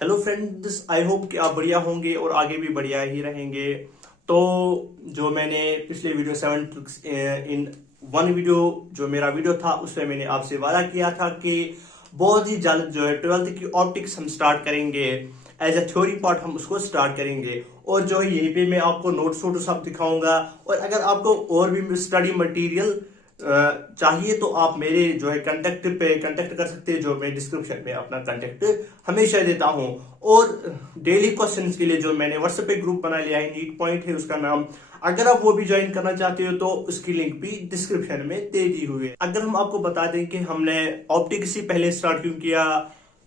Hello friends, I hope कि आप बढ़िया होंगे और आगे भी बढ़िया ही रहेंगे। तो जो मैंने पिछले वीडियो 7 इन वन वीडियो जो मेरा वीडियो था उसमें मैंने आपसे वादा किया था कि बहुत ही जल्द जो है 12th की ऑप्टिक्स हम स्टार्ट करेंगे। एज ए थ्योरी पार्ट हम उसको स्टार्ट करेंगे और जो है यहीं पे मैं आपको नोट्स वोट्स सब दिखाऊंगा। और अगर आपको और भी स्टडी मटेरियल चाहिए तो आप मेरे जो है कांटेक्ट पे कांटेक्ट कर सकते हैं, जो मैं डिस्क्रिप्शन में अपना कांटेक्ट हमेशा देता हूं। और डेली क्वेश्चंस के लिए जो मैंने व्हाट्सएप पे ग्रुप बना लिया है, नीट पॉइंट है उसका नाम, अगर आप वो भी ज्वाइन करना चाहते हो तो उसकी लिंक भी डिस्क्रिप्शन में दे दी हुई है। अगर हम आपको बता दें कि हमने ऑप्टिक्स ही पहले स्टार्ट क्यों किया,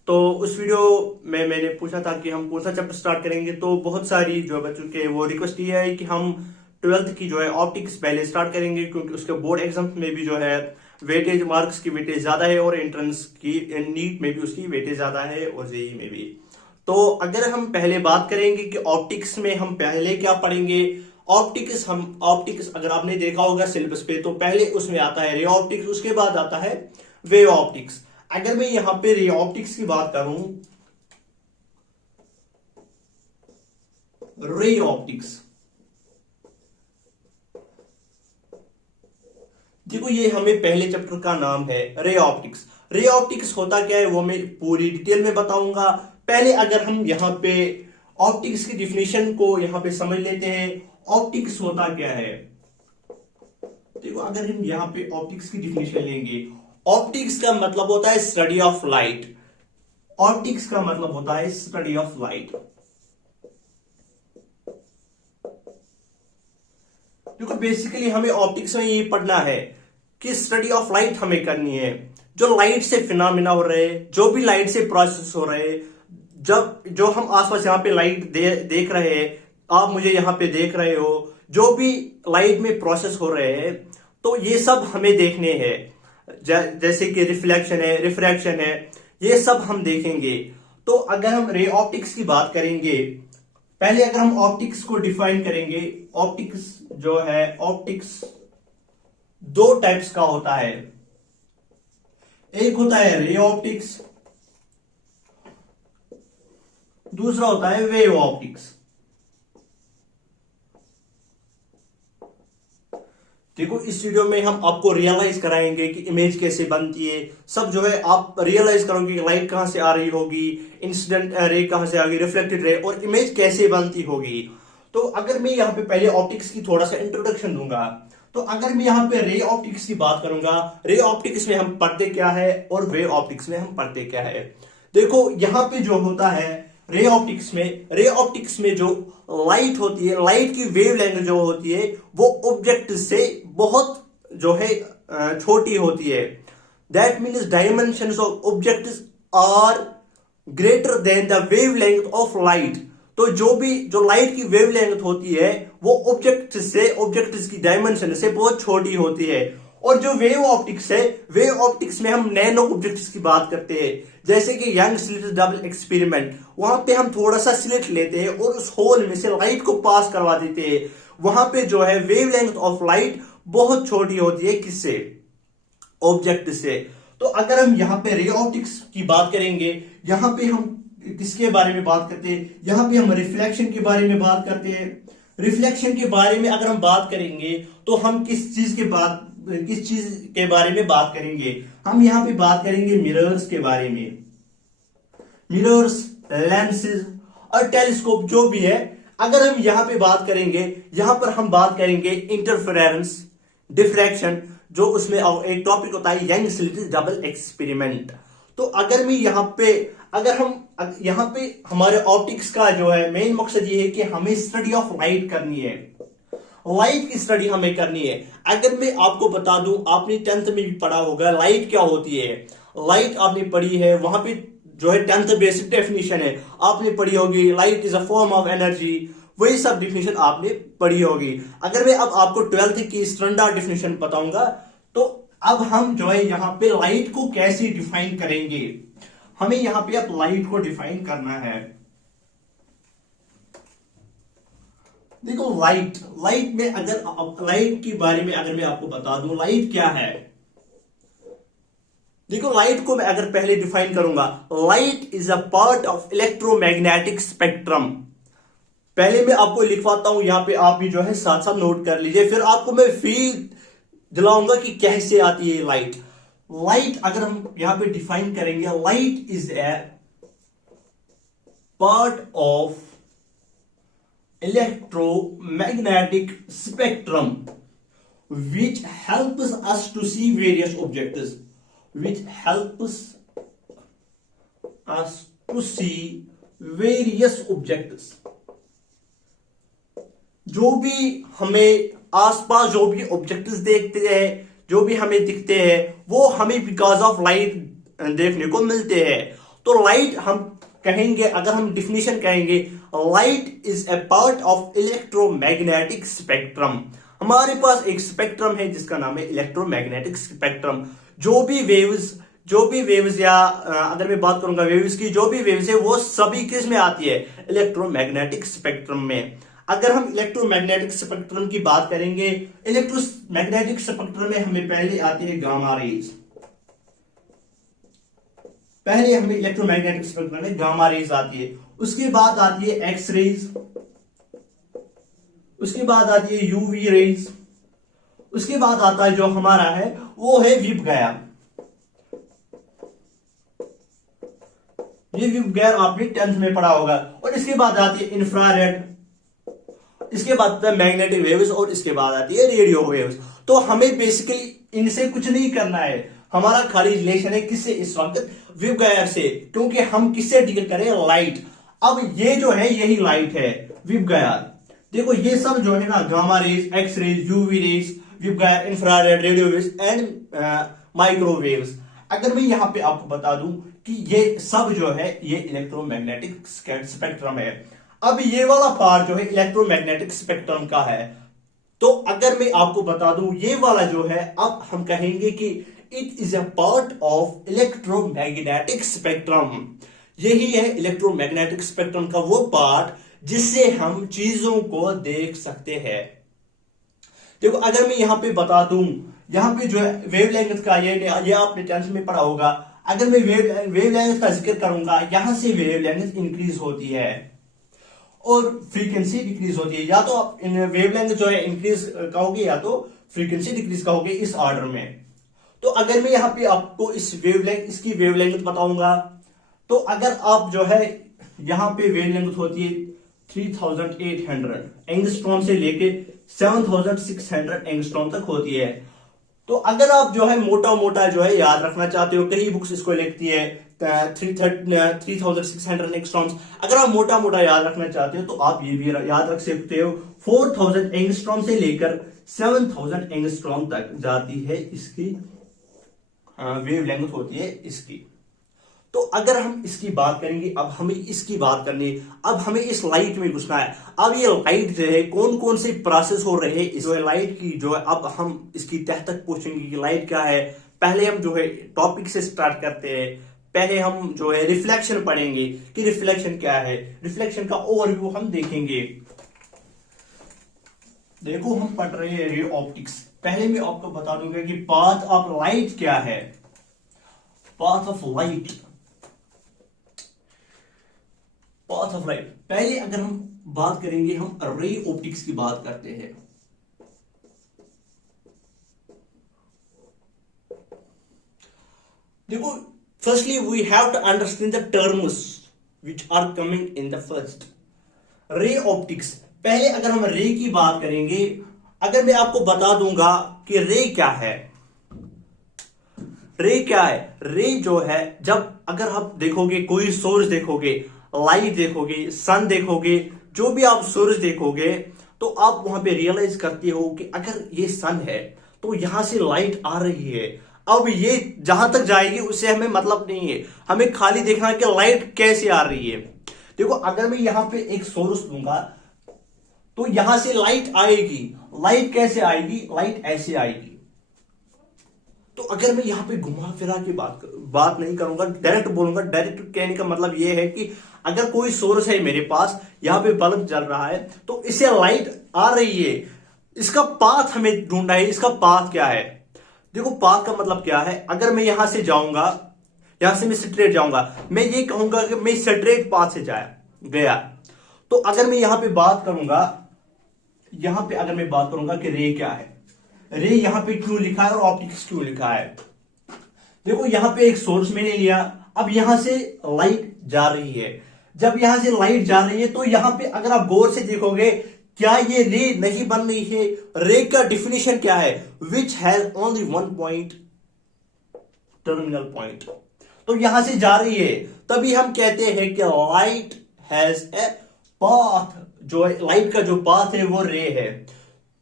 तो उस वीडियो में मैंने पूछा था कि हम कौन सा चैप्टर स्टार्ट करेंगे। तो बहुत सारी जो बच्चों के वो रिक्वेस्ट ये है कि हम 12th की जो है ऑप्टिक्स पहले स्टार्ट करेंगे, क्योंकि उसके बोर्ड एग्जाम में भी जो है वेटेज मार्क्स की वेटेज ज्यादा है और एंट्रेंस की नीट में भी उसकी वेटेज ज्यादा है और जेई में भी। तो अगर हम पहले बात करेंगे कि ऑप्टिक्स में हम पहले क्या पढ़ेंगे, ऑप्टिक्स अगर आपने देखा होगा सिलेबस पे, तो पहले उसमें आता है रे ऑप्टिक्स, उसके बाद आता है वेव ऑप्टिक्स। अगर मैं यहां पे रे ऑप्टिक्स की बात करूं, रे ऑप्टिक्स, देखो ये हमें पहले चैप्टर का नाम है रे ऑप्टिक्स। रे ऑप्टिक्स होता क्या है वो मैं पूरी डिटेल में बताऊंगा। पहले अगर हम यहाँ पे ऑप्टिक्स की डिफिनेशन को यहाँ पे समझ लेते हैं, ऑप्टिक्स होता क्या है। देखो अगर हम यहाँ पे ऑप्टिक्स की डिफिनेशन लेंगे, ऑप्टिक्स का मतलब होता है स्टडी ऑफ लाइट। ऑप्टिक्स का मतलब होता है स्टडी ऑफ लाइट। देखो बेसिकली हमें ऑप्टिक्स में ये पढ़ना है कि स्टडी ऑफ लाइट हमें करनी है। जो लाइट से फिनोमेना हो रहे हैं, जो भी लाइट से प्रोसेस हो रहे हैं, जब जो हम आसपास यहाँ पे लाइट देख रहे हैं, आप मुझे यहाँ पे देख रहे हो, जो भी लाइट में प्रोसेस हो रहे हैं, तो ये सब हमें देखने हैं। जैसे कि रिफ्लेक्शन है, रिफ्रैक्शन है, ये सब हम देखेंगे। तो अगर हम रे ऑप्टिक्स की बात करेंगे, पहले अगर हम ऑप्टिक्स को डिफाइन करेंगे, ऑप्टिक्स जो है, ऑप्टिक्स दो टाइप्स का होता है। एक होता है रे ऑप्टिक्स, दूसरा होता है वेव ऑप्टिक्स। देखो इस वीडियो में हम आपको रियलाइज कराएंगे कि इमेज कैसे बनती है, सब जो है आप रियलाइज करोगे कि लाइट कहां से आ रही होगी, इंसिडेंट रे कहां से आ गई, रिफ्लेक्टेड रे, और इमेज कैसे बनती होगी। तो अगर मैं यहाँ पे पहले ऑप्टिक्स की थोड़ा सा इंट्रोडक्शन दूंगा, तो अगर मैं यहाँ पे रे ऑप्टिक्स की बात करूंगा, रे ऑप्टिक्स में हम पढ़ते क्या है और वे ऑप्टिक्स में हम पढ़ते क्या है। देखो यहाँ पे जो होता है रे ऑप्टिक्स में जो लाइट होती है, लाइट की वेवलेंथ जो होती है वो ऑब्जेक्ट से बहुत जो है छोटी होती है। That means dimensions of objects are greater than the wavelength of light. तो जो लाइट की वेवलेंथ होती है वो ऑब्जेक्ट की डायमेंशन से बहुत छोटी होती है। और जो वेव ऑप्टिक्स है, वेव ऑप्टिक्स में हम नैनो ऑब्जेक्ट्स की बात करते हैं, जैसे कि यंग स्लिट डबल एक्सपेरिमेंट। वहां पे हम थोड़ा सा स्लिट लेते हैं और उस होल में से लाइट को पास करवा देते हैं। वहां पे जो है वेवलेंथ ऑफ लाइट बहुत छोटी होती है, किससे, ऑब्जेक्ट से। तो अगर हम यहाँ पे रे ऑप्टिक्स की बात करेंगे, यहाँ पे हम किसके बारे में बात करते हैं, यहाँ पे हम रिफ्लेक्शन के बारे में बात करते हैं। रिफ्लेक्शन के बारे में अगर हम बात करेंगे तो हम किस चीज के बारे में बात करेंगे, हम यहाँ पे बात करेंगे मिरर्स के बारे में। मिरर्स, लेंसेज और टेलीस्कोप जो भी है, अगर हम यहाँ पे बात करेंगे, यहाँ पर हम बात करेंगे इंटरफेरेंस, डिफ्रैक्शन, जो उसमें एक टॉपिक होता है यंग स्लिट डबल एक्सपेरिमेंट। तो अगर मैं यहाँ पे हमारे ऑप्टिक्स का जो है मेन मकसद ये है कि हमें स्टडी ऑफ लाइट करनी है, लाइट की स्टडी हमें करनी है। अगर मैं आपको बता दूं, आपने 10th में भी पढ़ा होगा लाइट क्या होती है, लाइट आपने पढ़ी है, वहां पे जो है 10th बेसिक डेफिनेशन है आपने पढ़ी होगी, light is a form of energy, वही सब डिफिनेशन आपने पढ़ी होगी। अगर मैं अब आपको 12th की स्टैंडर्ड डिफिनेशन बताऊंगा, तो अब हम जो है यहाँ पे लाइट को कैसे डिफाइन करेंगे, हमें यहाँ पे अब लाइट को डिफाइन करना है। देखो लाइट में अगर लाइट के बारे में अगर मैं आपको बता दूं, लाइट क्या है। देखो लाइट को मैं अगर पहले डिफाइन करूंगा, light is a part of electromagnetic spectrum. पहले मैं आपको लिखवाता हूं, यहां पे आप भी जो है साथ साथ नोट कर लीजिए, फिर आपको मैं फील दिलाऊंगा कि कैसे आती है लाइट। लाइट अगर हम यहां पे डिफाइन करेंगे, light is a part of electromagnetic spectrum which helps us to see various objects, which helps us to see various objects। जो भी हमें आसपास जो भी ऑब्जेक्ट्स देखते हैं, जो भी हमें दिखते हैं, वो हमें बिकॉज ऑफ लाइट देखने को मिलते हैं। तो लाइट हम कहेंगे, अगर हम डिफिनेशन कहेंगे, light is a part of electromagnetic spectrum. हमारे पास एक स्पेक्ट्रम है जिसका नाम है इलेक्ट्रोमैग्नेटिक स्पेक्ट्रम। जो भी वेव्स या अगर मैं बात करूंगा वेव्स की, जो भी वेव्स है वो सभी किस में आती है, इलेक्ट्रोमैग्नेटिक स्पेक्ट्रम में। अगर हम इलेक्ट्रोमैग्नेटिक स्पेक्ट्रम की बात करेंगे, इलेक्ट्रोमैग्नेटिक स्पेक्ट्रम में हमें पहले आती है गामा रेज। पहले हमें इलेक्ट्रोमैग्नेटिक स्पेक्ट्रम में गामा रेज आती है, उसके बाद आती है एक्स रेज, उसके बाद आती है यूवी रेज, उसके बाद आता है जो हमारा है वो है विपगायर। ये विपगायर आपने 10th में पढ़ा होगा। और इसके बाद आती है इंफ्रारेड, इसके बाद आता है मैग्नेटिक वेव्स, और इसके बाद आती है रेडियो वेव्स। तो हमें बेसिकली इनसे कुछ नहीं करना है, हमारा खाली रिलेशन है किससे इस वक्त, विपगायर से, क्योंकि हम किससे डील करें, लाइट। अब ये जो है यही लाइट है, विपगायर। देखो ये सब जो है ना, gamma rays, X rays, UV rays, VIBGYOR, infrared, radio waves and microwaves. अगर मैं यहां पे आपको बता दूं कि ये सब जो है ये इलेक्ट्रोमैग्नेटिक स्पेक्ट्रम है। अब ये वाला पार्ट जो है इलेक्ट्रोमैग्नेटिक स्पेक्ट्रम का है। तो अगर मैं आपको बता दूं ये वाला जो है, अब हम कहेंगे कि it is a part of electromagnetic spectrum. यही है इलेक्ट्रोमैग्नेटिक स्पेक्ट्रम का वो पार्ट जिससे हम चीजों को देख सकते हैं। देखो अगर मैं यहां पे बता दूं, यहां पे जो है वेवलेंथ का ये आपने 10th में पढ़ा होगा। अगर मैं वेवलेंथ का जिक्र करूंगा, यहां से वेवलेंथ इंक्रीज होती है और फ्रीक्वेंसी डिक्रीज होती है। या तो आप वेवलेंथ जो है इंक्रीज कहोगे या तो फ्रीक्वेंसी डिक्रीज कहोगे, इस ऑर्डर में। तो अगर मैं यहां पे आपको इसकी वेवलेंथ बताऊंगा, तो अगर आप जो है यहां पे वेवलेंथ होती है 3800 एंगस्ट्रॉम से लेके 7600 एंगस्ट्रॉम तक होती है। तो अगर आप जो है मोटा मोटा जो है याद रखना चाहते हो, कई बुक्स इसको लिखती है 3600 एंगस्ट्रॉम्स। अगर आप मोटा मोटा याद रखना चाहते हो तो आप ये भी याद रख सकते हो, 4000 एंगस्ट्रॉम से लेकर 7000 एंगस्ट्रॉम तक जाती है इसकी वेवलेंथ होती है इसकी। तो अगर हम इसकी बात करेंगे, अब हमें इसकी बात करनी है, अब हमें इस लाइट में घुसना है। अब ये लाइट जो है कौन कौन से प्रोसेस हो रहे हैं इस लाइट की जो है, अब हम इसकी तह तक पूछेंगे कि लाइट क्या है। पहले हम जो है टॉपिक से स्टार्ट करते हैं। पहले हम जो है रिफ्लेक्शन पढ़ेंगे कि रिफ्लेक्शन क्या है, रिफ्लेक्शन का ओवरव्यू हम देखेंगे। देखो हम पढ़ रहे हैं रे ऑप्टिक्स। पहले मैं आपको बता दूंगा कि पाथ ऑफ लाइट क्या है। Path of light, path of light, पहले अगर हम बात करेंगे, हम रे ऑप्टिक्स की बात करते हैं। देखो firstly we have to understand the terms which are coming in the first. Ray optics, पहले अगर हम रे की बात करेंगे, अगर मैं आपको बता दूंगा कि रे क्या है। रे क्या है, रे जो है, जब अगर आप देखोगे कोई सोर्स देखोगे, लाइट देखोगे, सन देखोगे, जो भी आप सोर्स देखोगे, तो आप वहां पे रियलाइज करते हो कि अगर ये सन है तो यहां से लाइट आ रही है। अब ये जहां तक जाएगी उससे हमें मतलब नहीं है, हमें खाली देखना है कि लाइट कैसे आ रही है। देखो अगर मैं यहां पे एक सोर्स दूंगा तो यहां से लाइट आएगी। लाइट कैसे आएगी, लाइट ऐसे आएगी। तो अगर मैं यहां पे घुमा फिरा के बात नहीं करूंगा, डायरेक्ट बोलूंगा। डायरेक्ट कहने का मतलब यह है कि अगर कोई सोर्स है मेरे पास, यहां पे बल्ब जल रहा है, तो इससे लाइट आ रही है, इसका पाथ हमें ढूंढना है। इसका पाथ क्या है, देखो पाथ का मतलब क्या है, अगर मैं यहां से जाऊंगा, यहां से मैं स्ट्रेट जाऊंगा, मैं ये कहूंगा कि मैं स्ट्रेट पाथ से गया। तो अगर मैं यहां पे बात करूंगा, यहां पे अगर मैं बात करूंगा कि रे क्या है, रे यहां पे क्यों लिखा है और ऑप्टिक्स क्यों लिखा है। देखो यहां पे एक सोर्स मैंने लिया, अब यहां से लाइट जा रही है, जब यहां से लाइट जा रही है तो यहां पे अगर आप गौर से देखोगे, क्या ये रे नहीं बन रही है। रे का डिफिनेशन क्या है, which has only one point, terminal point. तो यहां से जा रही है, तभी हम कहते हैं कि लाइट हैज ए पाथ, जो लाइट का जो पाथ है वो रे है।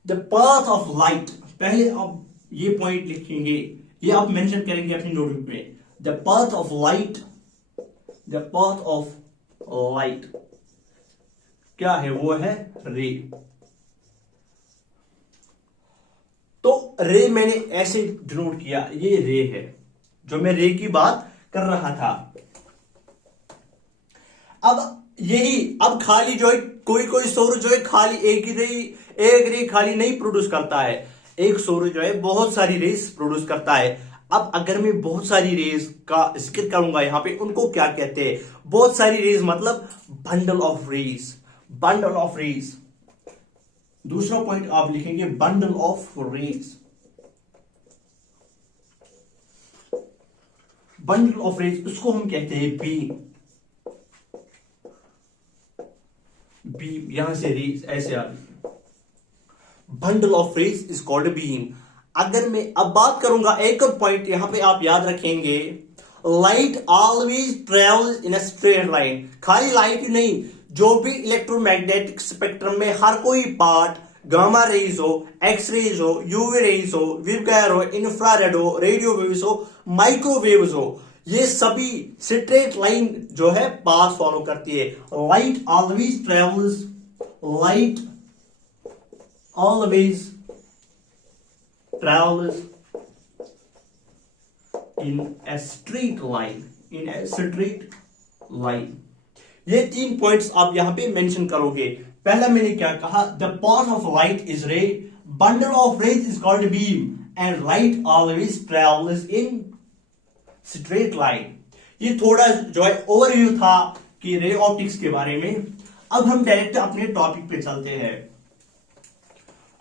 द पाथ ऑफ लाइट, पहले आप ये पॉइंट लिखेंगे, ये आप मेंशन करेंगे अपनी नोटबुक में। The path of light, the path of light क्या है, वो है रे। तो रे मैंने ऐसे डिनोट किया, ये रे है, जो मैं रे की बात कर रहा था। अब खाली जो है, कोई कोई सौर जो है खाली एक रे खाली नहीं प्रोड्यूस करता है, एक सौर जो है बहुत सारी रेस प्रोड्यूस करता है। अब अगर मैं बहुत सारी रेस का जिक्र करूंगा यहां पे, उनको क्या कहते हैं, बहुत सारी रेस मतलब bundle of rays, bundle of rays. दूसरा पॉइंट आप लिखेंगे bundle of rays, bundle of rays, उसको हम कहते हैं बीम। बीम यहां से रेस ऐसे आ रही है, bundle of rays is called beam. अगर मैं अब बात करूंगा, एक और पॉइंट यहां पे आप याद रखेंगे, light always travels in a straight line. खाली लाइट ही नहीं, जो भी इलेक्ट्रोमैग्नेटिक स्पेक्ट्रम में हर कोई पार्ट, गामा रेज हो, एक्स रेज हो, यूवी रेज हो, विवगायर हो, इंफ्रारेड हो, रेडियो वेव्स हो, माइक्रोवेव्स हो, ये सभी स्ट्रेट लाइन जो है पाथ फॉलो करती है। Light always travels, light always travels in a straight line, in a straight line. ये 3 पॉइंट्स आप यहां पे मेंशन करोगे। पहला मैंने क्या कहा, the path of light is ray, bundle of rays is called beam, and light always travels in straight line. ये थोड़ा जो है ओवरव्यू था कि रे ऑप्टिक्स के बारे में। अब हम डायरेक्ट अपने टॉपिक पे चलते हैं।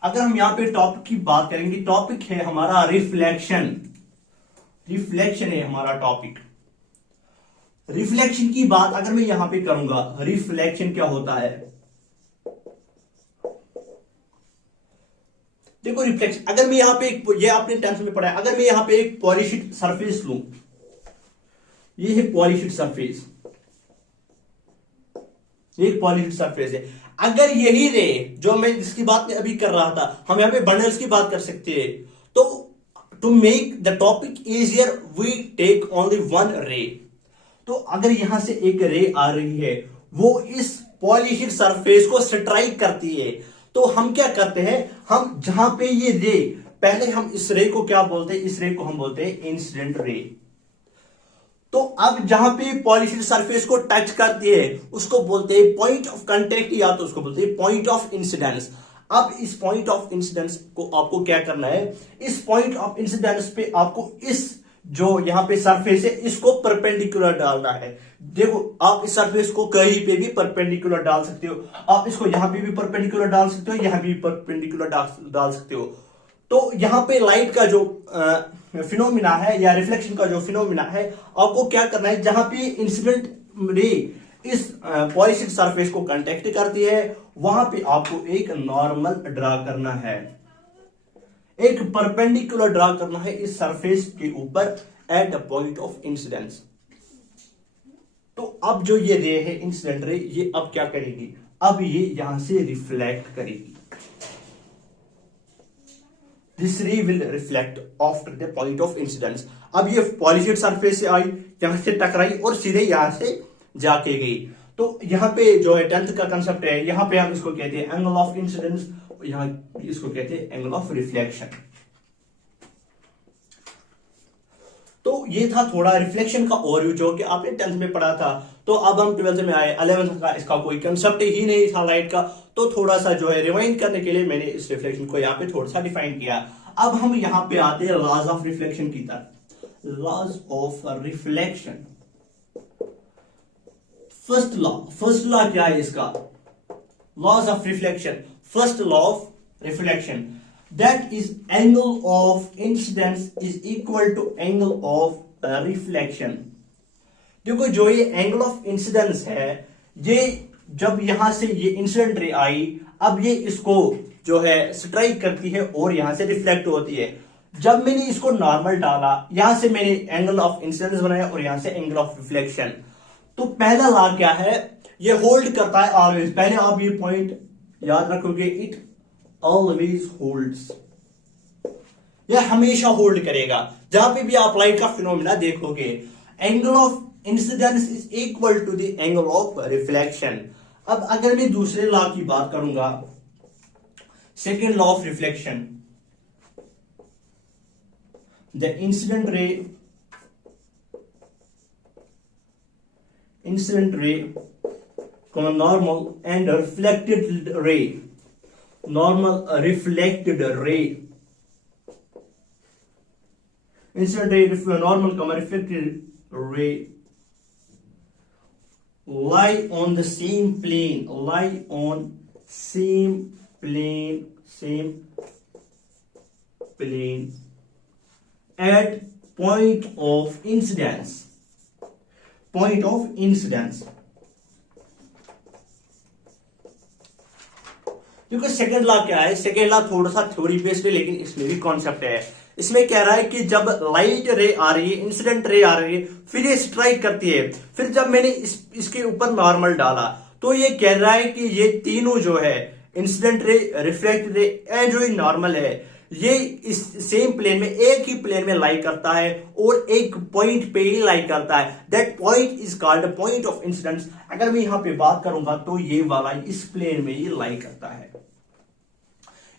अगर हम यहां पे टॉपिक की बात करेंगे, टॉपिक है हमारा रिफ्लेक्शन, रिफ्लेक्शन है हमारा टॉपिक। रिफ्लेक्शन की बात अगर मैं यहां पे करूंगा, रिफ्लेक्शन क्या होता है, देखो रिफ्लेक्शन, अगर मैं यहां पे ये आपने 10th में पढ़ा है, अगर मैं यहां पे एक पॉलिश्ड सरफेस लूं, ये है पॉलिश्ड सरफेस, एक पॉलिश्ड सरफेस है। अगर यही रे जो मैं जिसकी बात मैं अभी कर रहा था, हम यहां पे बंडल्स की बात कर सकते हैं, तो to make the topic easier we take only one ray. तो अगर यहां से एक रे आ रही है, वो इस पॉलिश्ड सरफेस को स्ट्राइक करती है, तो हम क्या करते हैं, हम जहां पे ये रे, पहले हम इस रे को क्या बोलते हैं, इस रे को हम बोलते हैं इंसिडेंट रे। तो अब जहां पे पॉलिश्ड सरफेस को टच करती है, उसको बोलते हैं पॉइंट ऑफ कांटेक्ट, या तो उसको बोलते हैं पॉइंट ऑफ इंसिडेंस। अब इस पॉइंट ऑफ इंसिडेंस को आपको क्या करना है, इस पॉइंट ऑफ इंसिडेंस पे आपको इस जो यहां पे सरफेस है, इसको परपेंडिकुलर डालना है। देखो आप इस सरफेस को कहीं पे भी परपेंडिकुलर डाल सकते हो, आप इसको यहां पे भी परपेंडिकुलर डाल सकते हो, यहां भी परपेंडिकुलर डाल सकते हो। तो यहां पे लाइट का जो फिनोमिना है या रिफ्लेक्शन का जो फिनोमिना है, आपको क्या करना है, जहां पे इंसिडेंट रे इस पॉलिश्ड सरफेस को कांटेक्ट करती है, वहां पे आपको एक नॉर्मल ड्रा करना है, एक परपेंडिकुलर ड्रा करना है इस सरफेस के ऊपर at the point of incidence. तो अब जो ये रे है इंसिडेंट रे, ये अब क्या करेगी, अब ये यहां से रिफ्लेक्ट करेगी। दिस रे will reflect after the point of incidence. अब ये पॉलिश्ड सरफेस से आई, यहां से टकराई और सीधे यहां से जाके गई। तो यहां पे जो है 10th का कंसेप्ट है, यहां पे हम इसको कहते हैं एंगल ऑफ इंसिडेंस, यहां इसको कहते हैं एंगल ऑफ रिफ्लेक्शन। तो ये था थोड़ा रिफ्लेक्शन का ओवरव्यू जो कि आपने 10th में पढ़ा था। तो अब हम 12th में आए, 11th का इसका कोई कंसेप्ट ही नहीं था लाइट का, तो थोड़ा सा जो है रिवाइंड करने के लिए मैंने इस रिफ्लेक्शन को यहाँ पे थोड़ा सा डिफाइन किया। अब हम यहां पे आते हैं लॉज ऑफ रिफ्लेक्शन की तरफ। Laws of reflection, first law क्या है इसका? Laws of reflection, first law of reflection, that is angle of incidence is equal to angle of reflection. देखो जो ये एंगल ऑफ इंसिडेंस है, ये जब यहां से ये इंसिडेंट रे आई, अब ये इसको जो है स्ट्राइक करती है और यहां से रिफ्लेक्ट होती है। जब मैंने इसको नॉर्मल डाला, यहां से मैंने एंगल ऑफ इंसिडेंस बनाया और यहां से एंगल ऑफ रिफ्लेक्शन। तो पहला लॉ क्या है? ये होल्ड करता है ऑलवेज। पहले आप ये पॉइंट याद रखोगे, इट ऑलवेज होल्ड्स, यह हमेशा होल्ड करेगा। जहां पे भी आप लाइट का फिनोमेना देखोगे, angle of incidence is equal to the angle of reflection. अब अगर मैं दूसरे लॉ की बात करूंगा, second law of reflection, the incident ray normal and reflected ray, normal reflected ray, incident ray, normal reflected ray lie on the same plane, same plane at point of incidence, क्योंकि second law क्या है? Second law थोड़ा सा theory based है, लेकिन इसमें भी concept है। इसमें कह रहा है कि जब लाइट रे आ रही है, इंसिडेंट रे आ रही है, फिर ये स्ट्राइक करती है, फिर जब मैंने इसके ऊपर नॉर्मल डाला, तो ये कह रहा है कि ये तीनों जो है, incident ray, reflected ray and जो नॉर्मल है, ये इस सेम प्लेन में, एक ही प्लेन में लाई करता है और एक पॉइंट पे ही लाई करता है। That point is called point of incidence. अगर मैं यहां पे बात करूंगा तो ये वाला इस प्लेन में ये लाई करता है,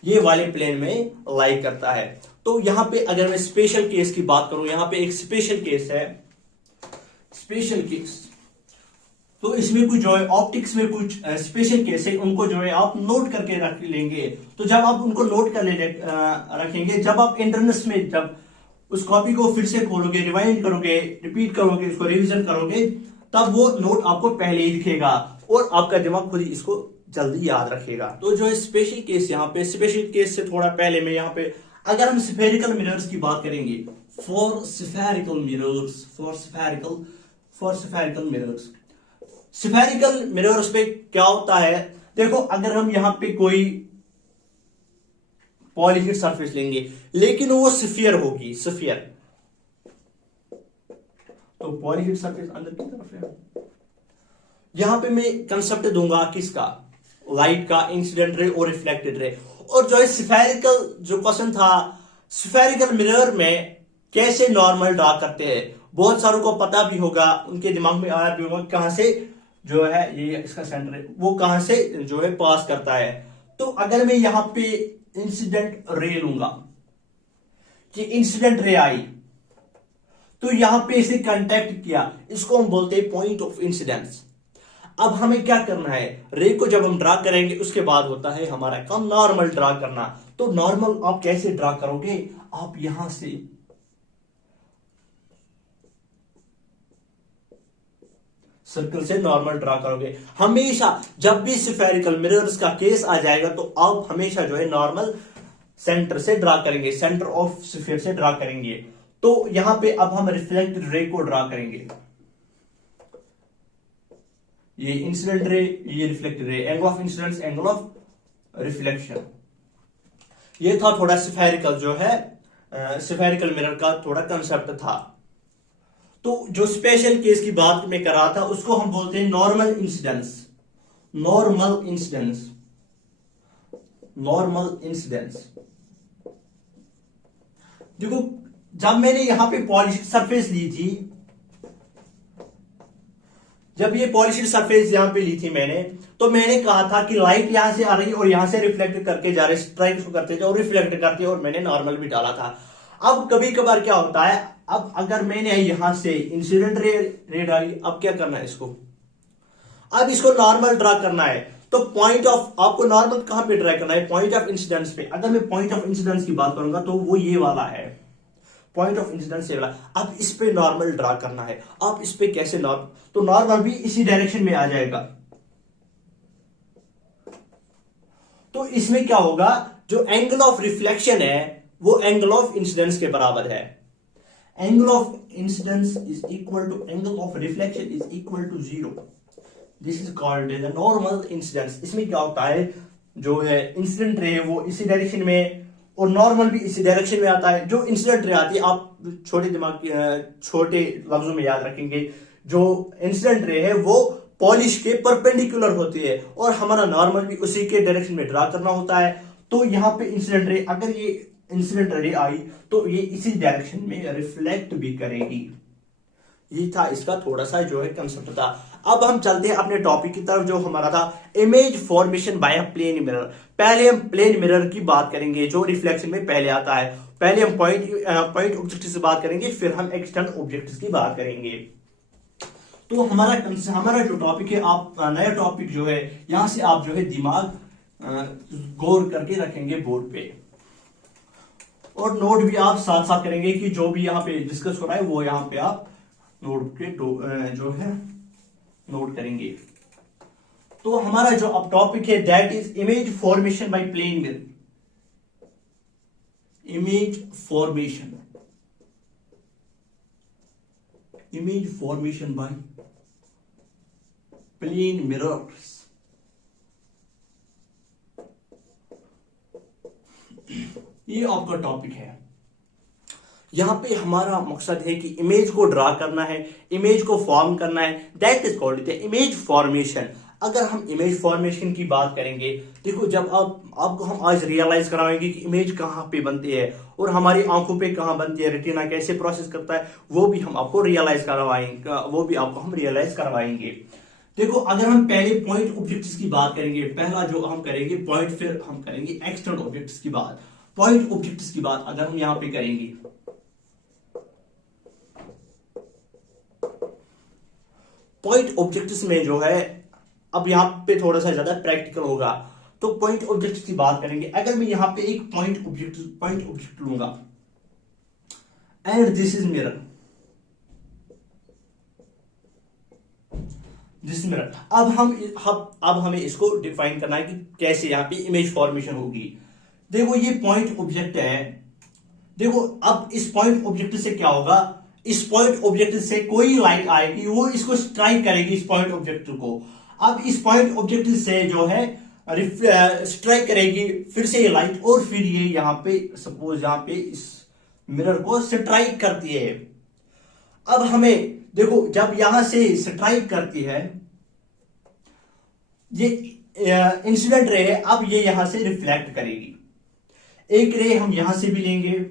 ये वाले प्लेन में लाई करता है। तो यहां पे अगर मैं स्पेशल केस की बात करूं, यहां पे एक स्पेशल केस है, स्पेशल केस। तो इसमें कुछ जो है ऑप्टिक्स में कुछ स्पेशल केस है, उनको जो है आप नोट करके रख लेंगे। तो जब आप उनको नोट कर रखेंगे, जब आप एंट्रेंस में जब उस कॉपी को फिर से खोलोगे, रिवाइंड करोगे, रिपीट करोगे, उसको रिवीजन करोगे, तब वो नोट आपको पहले ही दिखेगा और आपका दिमाग खुद ही इसको जल्दी याद रखेगा। तो जो है स्पेशल केस, यहाँ पे स्पेशल केस से थोड़ा पहले में यहाँ पे अगर हम स्फेरिकल मिरर्स की बात करेंगे, for spherical mirrors, spherical mirrors पे क्या होता है? देखो अगर हम यहां पे कोई पॉलीहेड सरफेस लेंगे, लेकिन वो स्फीयर होगी, स्फीयर, तो पॉलीहेड सरफेस अंदर की तरफ है। यहां पे मैं कंसेप्ट दूंगा किसका? लाइट का, इंसिडेंट रे और रिफ्लेक्टेड रे। और जो है स्फेरिकल जो क्वेश्चन था, स्फेरिकल मिरर में कैसे नॉर्मल ड्रा करते हैं, बहुत सारों को पता भी होगा, उनके दिमाग में आया भी होगा कहां से जो है ये इसका सेंटर है, वो कहां से जो है पास करता है। तो अगर मैं यहां पे इंसिडेंट रे लूंगा कि इंसिडेंट रे आई, तो यहां पे इसे कांटेक्ट किया, इसको हम बोलते हैं पॉइंट ऑफ इंसिडेंस। अब हमें क्या करना है? रे को जब हम ड्रा करेंगे उसके बाद होता है हमारा काम नॉर्मल ड्रा करना। तो नॉर्मल आप कैसे ड्रा करोगे? आप यहां से सर्कल से नॉर्मल ड्रा करोगे। हमेशा जब भी स्फेरिकल मिरर्स का केस आ जाएगा, तो आप हमेशा जो है नॉर्मल सेंटर से ड्रा करेंगे, सेंटर ऑफ स्फीयर से ड्रा करेंगे। तो यहां पे अब हम रिफ्लेक्टेड रे को ड्रा करेंगे, ये इंसिडेंट रे, ये reflected ray, angle of incidence, angle of reflection. ये था थोड़ा स्फेरिकल जो है स्फेरिकल मिरर का थोड़ा कंसेप्ट था। तो जो स्पेशल केस की बात मैं कर रहा था, उसको हम बोलते हैं normal incidence. Normal incidence, normal incidence. देखो जब मैंने यहां पे पॉलिश्ड सरफेस ली थी, जब ये पॉलिश्ड सरफेस यहां पे ली थी मैंने, तो मैंने कहा था कि लाइट यहां से आ रही है और यहां से रिफ्लेक्ट करके जा रही, स्ट्राइक करते थे और रिफ्लेक्ट करते, और मैंने नॉर्मल भी डाला था। अब कभी कभार क्या होता है, अब अगर मैंने यहां से इंसिडेंट रे डाली, अब क्या करना है इसको? अब इसको नॉर्मल ड्रा करना है। तो पॉइंट ऑफ आपको नॉर्मल कहां पे ड्रा करना है, पॉइंट ऑफ इंसिडेंस पे। अगर मैं पॉइंट ऑफ इंसिडेंस की बात करूंगा तो वो ये वाला है, पॉइंट ऑफ इंसिडेंस ये वाला। अब इस पे नॉर्मल ड्रा करना है। आप इस पे कैसे नॉर्मल, तो नॉर्मल भी इसी डायरेक्शन में आ जाएगा। तो इसमें क्या होगा, जो एंगल ऑफ रिफ्लेक्शन है वो एंगल ऑफ इंसिडेंस के बराबर है। Angle of incidence is equal to angle of reflection is equal to 0। This is called the normal incidence. इसमें क्या होता है, जो है इंसिडेंट रे वो इसी डायरेक्शन में और नॉर्मल भी इसी डायरेक्शन में आता है। जो इंसिडेंट रे आती है, आप छोटे लफ्जों में याद रखेंगे, जो इंसिडेंट रे है वो पॉलिश के परपेंडिकुलर होती है और हमारा नॉर्मल भी उसी के डायरेक्शन में ड्रा करना होता है। तो यहाँ पे इंसिडेंट रे, अगर ये इंसिडेंट रे आई तो ये इसी डायरेक्शन में रिफ्लेक्ट भी करेगी। ये था इसका थोड़ा सा जो है कंसेप्ट था। अब हम चलते हैं अपने टॉपिक की तरफ, जो हमारा था image formation by a plane mirror. पहले हम प्लेन मिरर की बात करेंगे, जो रिफ्लेक्शन में पहले आता है। पहले हम पॉइंट ऑब्जेक्ट से बात करेंगे, फिर हम एक्सटर्नल ऑब्जेक्ट की बात करेंगे। तो हमारा जो टॉपिक है, आप नया टॉपिक जो है यहां से आप जो है दिमाग गौर करके रखेंगे बोर्ड पे, और नोट भी आप साथ साथ करेंगे कि जो भी यहाँ पे डिस्कस हो रहा है वो यहाँ पे आप नोट के जो है नोट करेंगे। तो हमारा जो अब टॉपिक है that is image formation by plane mirror. Image formation by plane mirrors. ये आपका टॉपिक है। यहां पे हमारा मकसद है कि इमेज को ड्रा करना है, इमेज को फॉर्म करना है, that is called the image formation. अगर हम इमेज फॉर्मेशन की बात करेंगे, देखो जब आपको हम आज रियलाइज कराएंगे कि इमेज कहां पे बनती है और हमारी आंखों पे कहां बनती है, रेटिना कैसे प्रोसेस करता है, वो भी हम आपको रियलाइज करवाएंगे। देखो अगर हम पहले पॉइंट ऑब्जेक्ट्स की बात करेंगे, पहला जो हम करेंगे पॉइंट, फिर हम करेंगे एक्सटर्नल ऑब्जेक्ट्स की बात। पॉइंट ऑब्जेक्ट्स की बात अगर हम यहां पे करेंगे, पॉइंट ऑब्जेक्ट्स में जो है, अब यहां पे थोड़ा सा ज्यादा प्रैक्टिकल होगा, तो पॉइंट ऑब्जेक्ट्स की बात करेंगे। अगर मैं यहां पे एक पॉइंट ऑब्जेक्ट लूंगा एंड दिस इज मिरर, अब हमें इसको डिफाइन करना है कि कैसे यहां पे इमेज फॉर्मेशन होगी। देखो ये पॉइंट ऑब्जेक्ट है, देखो अब इस पॉइंट ऑब्जेक्ट से क्या होगा, इस पॉइंट ऑब्जेक्ट से कोई लाइट आएगी, वो इसको स्ट्राइक करेगी इस पॉइंट ऑब्जेक्ट को। अब इस पॉइंट ऑब्जेक्ट से जो है स्ट्राइक करेगी फिर से ये लाइट, और फिर ये यहां पे सपोज यहां पे इस मिरर को स्ट्राइक करती है। अब हमें देखो जब यहां से स्ट्राइक करती है, ये इंसिडेंट रे है, अब ये यहां से रिफ्लेक्ट करेगी। एक रे हम यहां से भी लेंगे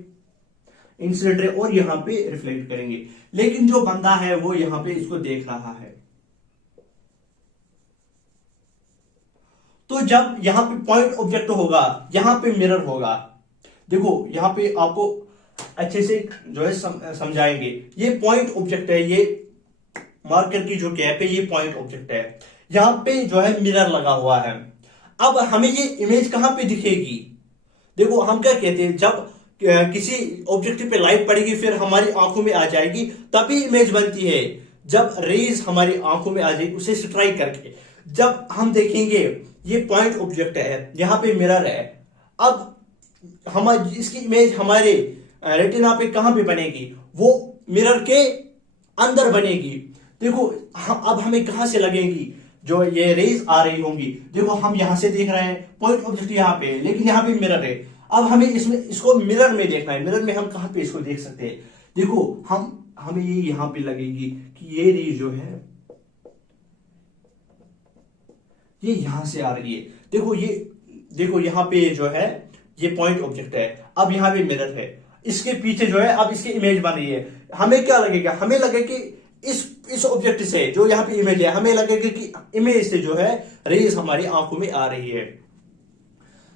इंसिडेंट रे और यहां पे रिफ्लेक्ट करेंगे, लेकिन जो बंदा है वो यहां पे इसको देख रहा है। तो जब यहां पे पॉइंट ऑब्जेक्ट होगा, यहां पे मिरर होगा, देखो यहां पे आपको अच्छे से जो है समझाएंगे। ये पॉइंट ऑब्जेक्ट है, ये मार्कर की जो कैप है ये पॉइंट ऑब्जेक्ट है, यहां पे जो है मिरर लगा हुआ है। अब हमें ये इमेज कहां पे दिखेगी, देखो हम क्या कहते हैं, जब किसी ऑब्जेक्ट पे लाइट पड़ेगी फिर हमारी आंखों में आ जाएगी, तभी इमेज बनती है। जब रेज हमारी आंखों में आ जाएगी उसे स्ट्राइक करके, जब हम देखेंगे ये पॉइंट ऑब्जेक्ट है, यहां पे मिरर है, अब हम इसकी इमेज हमारे रेटिना पे कहां पे बनेगी, वो मिरर के अंदर बनेगी। देखो अब हमें कहां से लगेगी, जो ये रेज आ रही होंगी, देखो हम यहां से देख रहे हैं पॉइंट ऑब्जेक्ट यहां पे, लेकिन यहां पे मिरर है। अब हमें इसको मिरर में देखना है, मिरर में हम कहां पे इसको देख सकते हैं, देखो हमें ये यहां पे लगेगी कि ये रेज जो है ये यहां से आ रही है। देखो यहां पे जो है ये पॉइंट ऑब्जेक्ट है, अब यहां पे मिरर है, इसके पीछे जो है अब इसकी इमेज बन रही है। हमें क्या लगेगा, हमें लगेगा कि इस ऑब्जेक्ट से जो यहां पे इमेज है, हमें लगेगा कि इमेज से जो है रेज हमारी आंखों में आ रही है।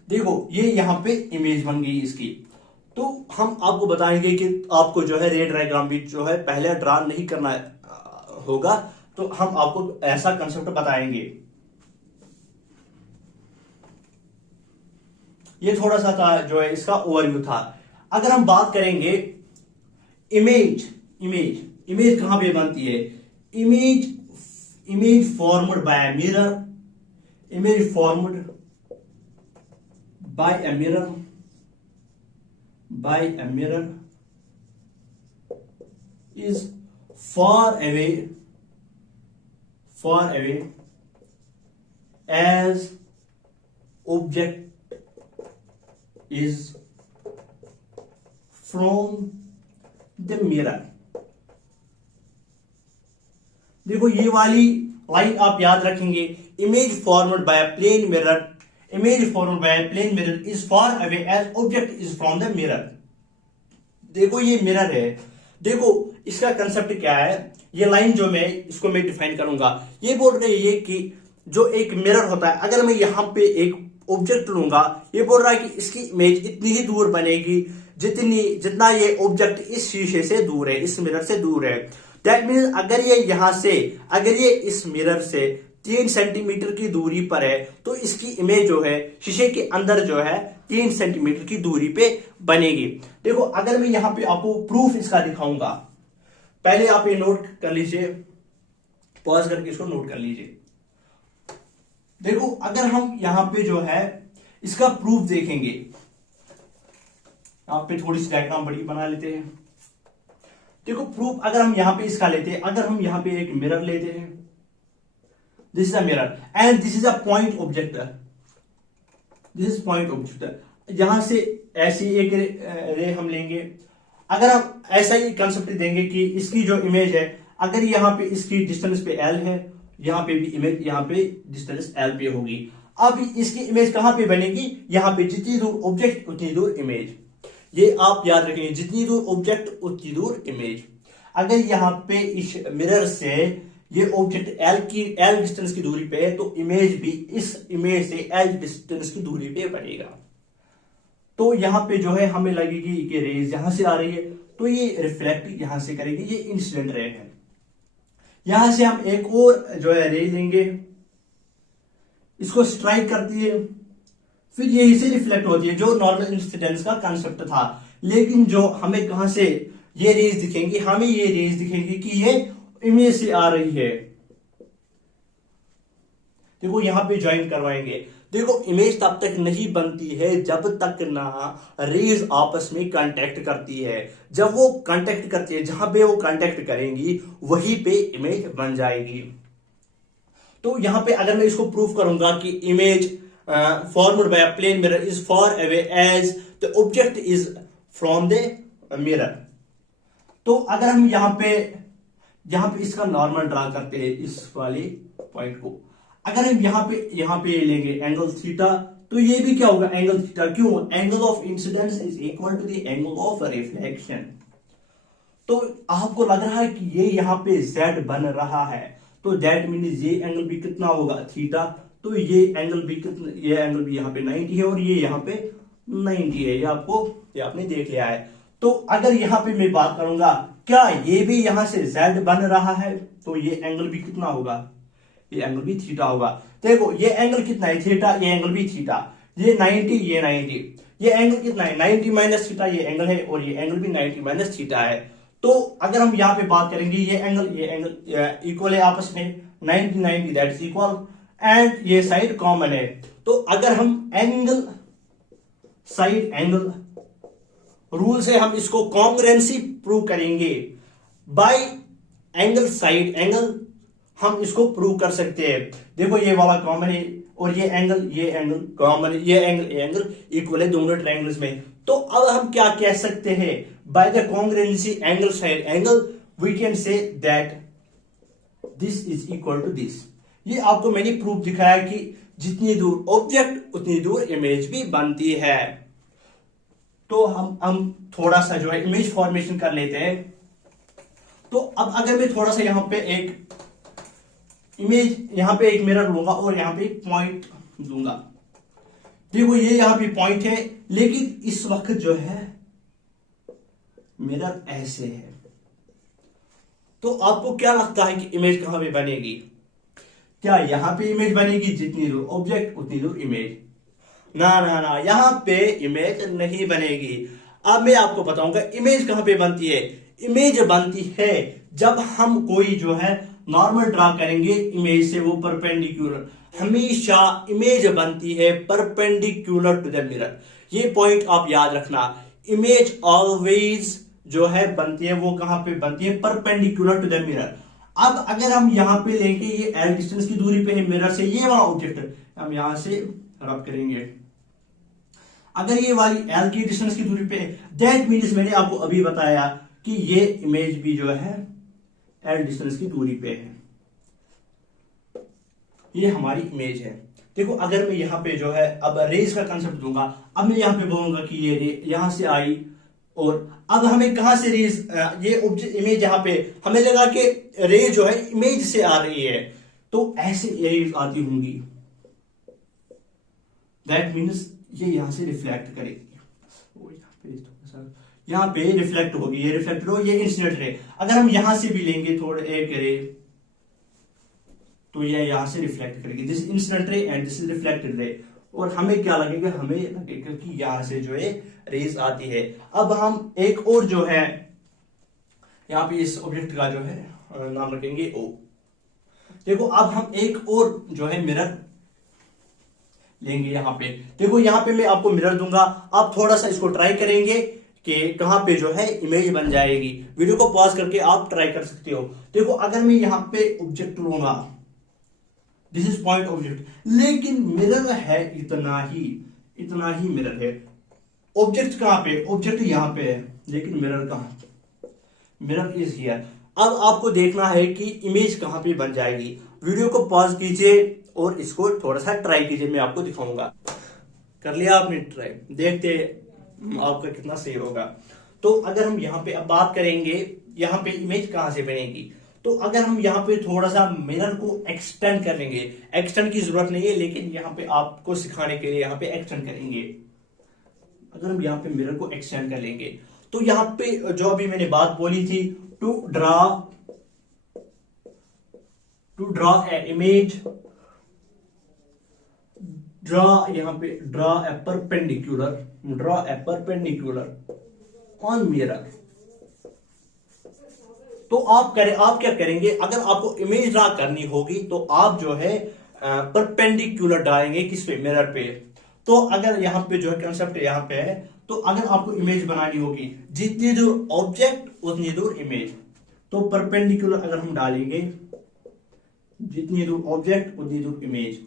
देखो ये यहां पे इमेज बन गई इसकी। तो हम आपको बताएंगे कि आपको जो है रे डायग्राम भी जो है पहले ड्रा नहीं करना होगा, तो हम आपको ऐसा कंसेप्ट बताएंगे। ये थोड़ा सा था जो है इसका ओवरव्यू था। अगर हम बात करेंगे इमेज इमेज इमेज कहां पे बनती है, image image formed by a mirror, image formed by a mirror is far away as object is from the mirror। देखो ये वाली लाइन आप याद रखेंगे, image formed by a plane mirror, image formed by a plane mirror is far away as object is from the mirror. देखो ये mirror है, देखो इसका कंसेप्ट क्या है, ये लाइन जो इसको मैं डिफाइन करूंगा। ये बोल रही है कि जो एक मिरर होता है, अगर मैं यहां पे एक ऑब्जेक्ट लूंगा, ये बोल रहा है कि इसकी इमेज इतनी ही दूर बनेगी जितना ये ऑब्जेक्ट इस शीशे से दूर है, इस मिरर से दूर है। दैट मीन्स अगर ये इस मिरर से 3 सेंटीमीटर की दूरी पर है, तो इसकी इमेज जो है शीशे के अंदर जो है 3 सेंटीमीटर की दूरी पे बनेगी। देखो अगर मैं यहां पे आपको प्रूफ इसका दिखाऊंगा, पहले आप ये नोट कर लीजिए, पॉज करके इसको नोट कर लीजिए। देखो अगर हम यहां पे जो है इसका प्रूफ देखेंगे, यहां पे थोड़ी सी डायग्राम बड़ी बना लेते हैं। देखो प्रूफ अगर हम यहां पे इसका लेते हैं, अगर हम यहां पे एक मिरर लेते हैं, this is a mirror and this is a point object, this is point object. यहां से ऐसी एक रे हम लेंगे, अगर हम ऐसा ही कंसेप्ट देंगे कि इसकी जो इमेज है, अगर यहां पे इसकी डिस्टेंस पे एल है, यहां पे भी इमेज यहां पे डिस्टेंस एल पे होगी। अब इसकी इमेज कहां पे बनेगी, यहां पे जितनी दूर ऑब्जेक्ट उतनी दूर इमेज। ये आप याद रखेंगे, जितनी दूर ऑब्जेक्ट उतनी दूर इमेज। अगर यहां पे इस मिरर से ये ऑब्जेक्ट एल डिस्टेंस की दूरी पे है, तो इमेज भी इस इमेज से एल डिस्टेंस की दूरी पे बढ़ेगा। तो यहां पे जो है हमें लगेगी कि रेज यहां से आ रही है, तो ये रिफ्लेक्ट यहां से करेगी, ये इंसिडेंट रे है। यहां से हम एक और जो है रे लेंगे, इसको स्ट्राइक करती है, फिर यही से रिफ्लेक्ट होती है, जो नॉर्मल इंसिडेंस का कंसेप्ट था। लेकिन जो हमें कहां से ये रेज दिखेंगी, हमें ये रेज दिखेंगी कि ये इमेज से आ रही है। देखो यहां पे ज्वाइन करवाएंगे। देखो इमेज तब तक नहीं बनती है जब तक ना रेज आपस में कांटेक्ट करती है। जब वो कांटेक्ट करती है, जहां पे वो कांटेक्ट करेंगी वहीं पे इमेज बन जाएगी। तो यहां पे अगर मैं इसको प्रूव करूंगा कि image formed by a plane mirror is far away as the object is from the mirror, तो अगर हम यहां पे इसका नॉर्मल ड्रा करते हैं, इस वाले पॉइंट को, अगर हम यहां पे लेंगे एंगल थीटा, तो ये भी क्या होगा एंगल थीटा। क्यों, angle of incidence is equal to the angle of reflection. तो आपको लग रहा है कि ये यहां पे z बन रहा है, तो दैट मीन्स ये एंगल भी कितना होगा थीटा। तो ये एंगल भी यहाँ पे 90 है और ये यहाँ पे 90 है, ये आपने देख लिया है। तो अगर यहाँ पे मैं बात करूंगा, क्या ये भी यहां से z बन रहा है, तो ये एंगल भी कितना होगा, ये एंगल भी थीटा होगा। देखो ये एंगल कितना है थीटा, ये एंगल भी थीटा, ये 90 ये 90, ये एंगल कितना है 90 माइनस थीटा, ये एंगल है, और ये एंगल भी 90 माइनस थीटा है। तो अगर हम यहाँ पे बात करेंगे, ये एंगल इक्वल है आपस में, 90 90 दैट इज इक्वल, एंड ये साइड कॉमन है। तो अगर हम साइड एंगल रूल से हम इसको कॉन्ग्रुएंसी प्रूव करेंगे, बाय एंगल साइड एंगल हम इसको प्रूव कर सकते हैं। देखो ये वाला कॉमन है और ये एंगल कॉमन है, ये एंगल इक्वल है दोनों ट्रायंगल्स में। तो अब हम क्या कह सकते हैं, by the congruency angle side angle we can say that this is equal to this. ये आपको मैंने प्रूफ दिखाया कि जितनी दूर ऑब्जेक्ट उतनी दूर इमेज भी बनती है। तो हम थोड़ा सा जो है इमेज फॉर्मेशन कर लेते हैं। तो अब अगर मैं थोड़ा सा यहां पे एक मिरर लूंगा और यहां पे एक पॉइंट दूंगा, देखो ये यहां पे पॉइंट है, लेकिन इस वक्त जो है मिरर ऐसे है। तो आपको क्या लगता है कि इमेज कहां पे बनेगी, क्या यहां पे इमेज बनेगी, जितनी दूर ऑब्जेक्ट उतनी दूर इमेज। ना ना ना, यहाँ पे इमेज नहीं बनेगी। अब मैं आपको बताऊंगा इमेज कहां पे बनती है। इमेज बनती है जब हम कोई जो है नॉर्मल ड्रा करेंगे इमेज से, वो परपेंडिकुलर। हमेशा इमेज बनती है परपेंडिकुलर टू द मिरर। ये पॉइंट आप याद रखना। इमेज ऑलवेज जो है बनती है, वो कहां पे बनती है, परपेंडिकुलर टू द मिरर। अब अगर हम यहां पे लेंगे, ये एल डिस्टेंस की दूरी पे है मिरर से, ये वाला ऑब्जेक्ट हम यहां से रब करेंगे। अगर ये वाली एल की डिस्टेंस की दूरी पे है, दैट मीन्स मैंने आपको अभी बताया कि ये इमेज भी जो है एल डिस्टेंस की दूरी पे है। ये हमारी इमेज है। देखो अगर मैं यहां पे जो है अब रेज का कंसेप्ट दूंगा, अब मैं यहां पे बोलूंगा कि ये रे यहां से आई, और अब हमें कहां से रेज, ये इमेज यहां पे हमें लगा कि रे जो है इमेज से आ रही है, तो ऐसे रेज आती होंगी। दैट मीन्स ये यहां से रिफ्लेक्ट करेगी, यहाँ पे रिफ्लेक्ट होगी, ये रिफ्लेक्टेड हो, ये इंसिडेंट रे। अगर हम यहां से भी लेंगे थोड़े एक रे, तो ये यहां से रिफ्लेक्ट करेगी, this incident ray and this is reflected ray. और हमें क्या लगेगा, हमें लगेगा कि यहां से जो है रेज आती है। अब हम एक और जो है यहाँ पे इस ऑब्जेक्ट का जो है नाम रखेंगे ओ। देखो अब हम एक और जो है मिरर लेंगे यहां पे। देखो यहां पे मैं आपको मिरर दूंगा, आप थोड़ा सा इसको ट्राई करेंगे कि कहां पे जो है इमेज बन जाएगी। वीडियो को पॉज करके आप ट्राई कर सकते हो। देखो अगर मैं यहां पे ऑब्जेक्ट लूंगा, दिस इज पॉइंट ऑब्जेक्ट, लेकिन मिरर है इतना ही मिरर है। ऑब्जेक्ट कहां पे, ऑब्जेक्ट यहां पे है, लेकिन मिरर कहां, मिरर इज हियर। अब आपको देखना है कि इमेज कहां पे बन जाएगी। वीडियो को पॉज कीजिए और इसको थोड़ा सा ट्राई कीजिए, मैं आपको दिखाऊंगा। कर लिया आपने ट्राई, देखते आपका कितना सही होगा। तो अगर हम यहाँ पे अब बात करेंगे यहाँ पे इमेज कहां से बनेगी, तो अगर हम यहाँ पे थोड़ा सा मिरर को एक्सटेंड कर लेंगे, एक्सटेंड की जरूरत नहीं है, लेकिन यहाँ पे आपको सिखाने के लिए यहाँ पे एक्सटेंड करेंगे। अगर हम यहाँ पे मिरर को एक्सटेंड कर लेंगे, तो यहाँ पे जो अभी मैंने बात बोली थी, टू ड्रॉ ए इमेज, यहां पे draw a perpendicular on mirror. तो आप क्या करेंगे, अगर आपको इमेज ड्रा करनी होगी तो आप जो है परपेंडिकुलर डालेंगे किस पे, मिरर पे। तो अगर यहां पे जो है कंसेप्ट यहां पे है, तो अगर आपको इमेज बनानी होगी, जितनी दूर ऑब्जेक्ट उतनी दूर इमेज। तो परपेंडिकुलर अगर हम डालेंगे, जितनी दूर ऑब्जेक्ट उतनी दूर इमेज।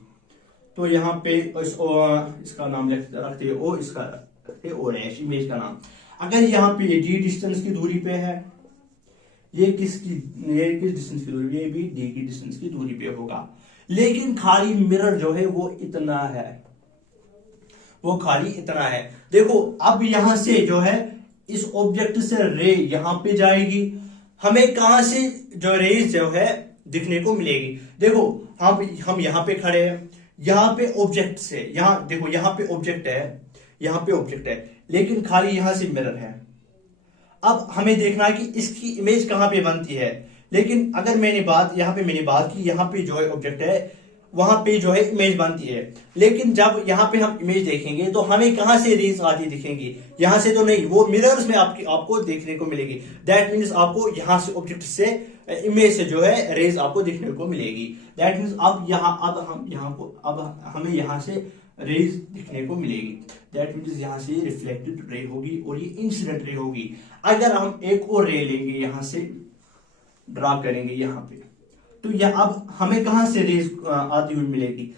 तो यहाँ पे इसका नाम रखते हैं ओ, इसका रखते हैं ओ रैश, इमेज का नाम। अगर यहाँ पे ये डी डिस्टेंस की दूरी पे है, ये किस डिस्टेंस की दूरी, ये भी डी की डिस्टेंस की दूरी पे होगा, लेकिन खाली मिरर जो है वो इतना है, वो खाली इतना है। देखो अब यहां से जो है इस ऑब्जेक्ट से रे यहां पे जाएगी, हमें कहां से जो रेज जो है दिखने को मिलेगी। देखो हम यहां पे खड़े हैं, यहां पे ऑब्जेक्ट से, यहां देखो यहां पे ऑब्जेक्ट है, यहां पे ऑब्जेक्ट है, लेकिन खाली यहां से मिरर है। अब हमें देखना है कि इसकी इमेज कहां पे बनती है। लेकिन अगर मैंने बात की यहां पे जो है ऑब्जेक्ट है, वहां पे जो है इमेज बनती है, लेकिन जब यहां पे हम इमेज देखेंगे तो हमें कहां से रेज आती दिखेंगी, यहां से तो नहीं, वो मिरर्स में आपको देखने को मिलेगी। दैट मीन्स आपको यहां से ऑब्जेक्ट से इमेज से जो है रेज आपको देखने को मिलेगी। दैट मीन्स अब हमें यहां से रेज दिखने को मिलेगी। दैट मीन्स यहां से रिफ्लेक्टेड रे होगी और ये इंसिडेंट रे होगी। अगर हम एक और रे लेंगे, यहां से ड्रा करेंगे यहां पे, तो यह अब हमें कहां से रेज आती हुई मिलेगी,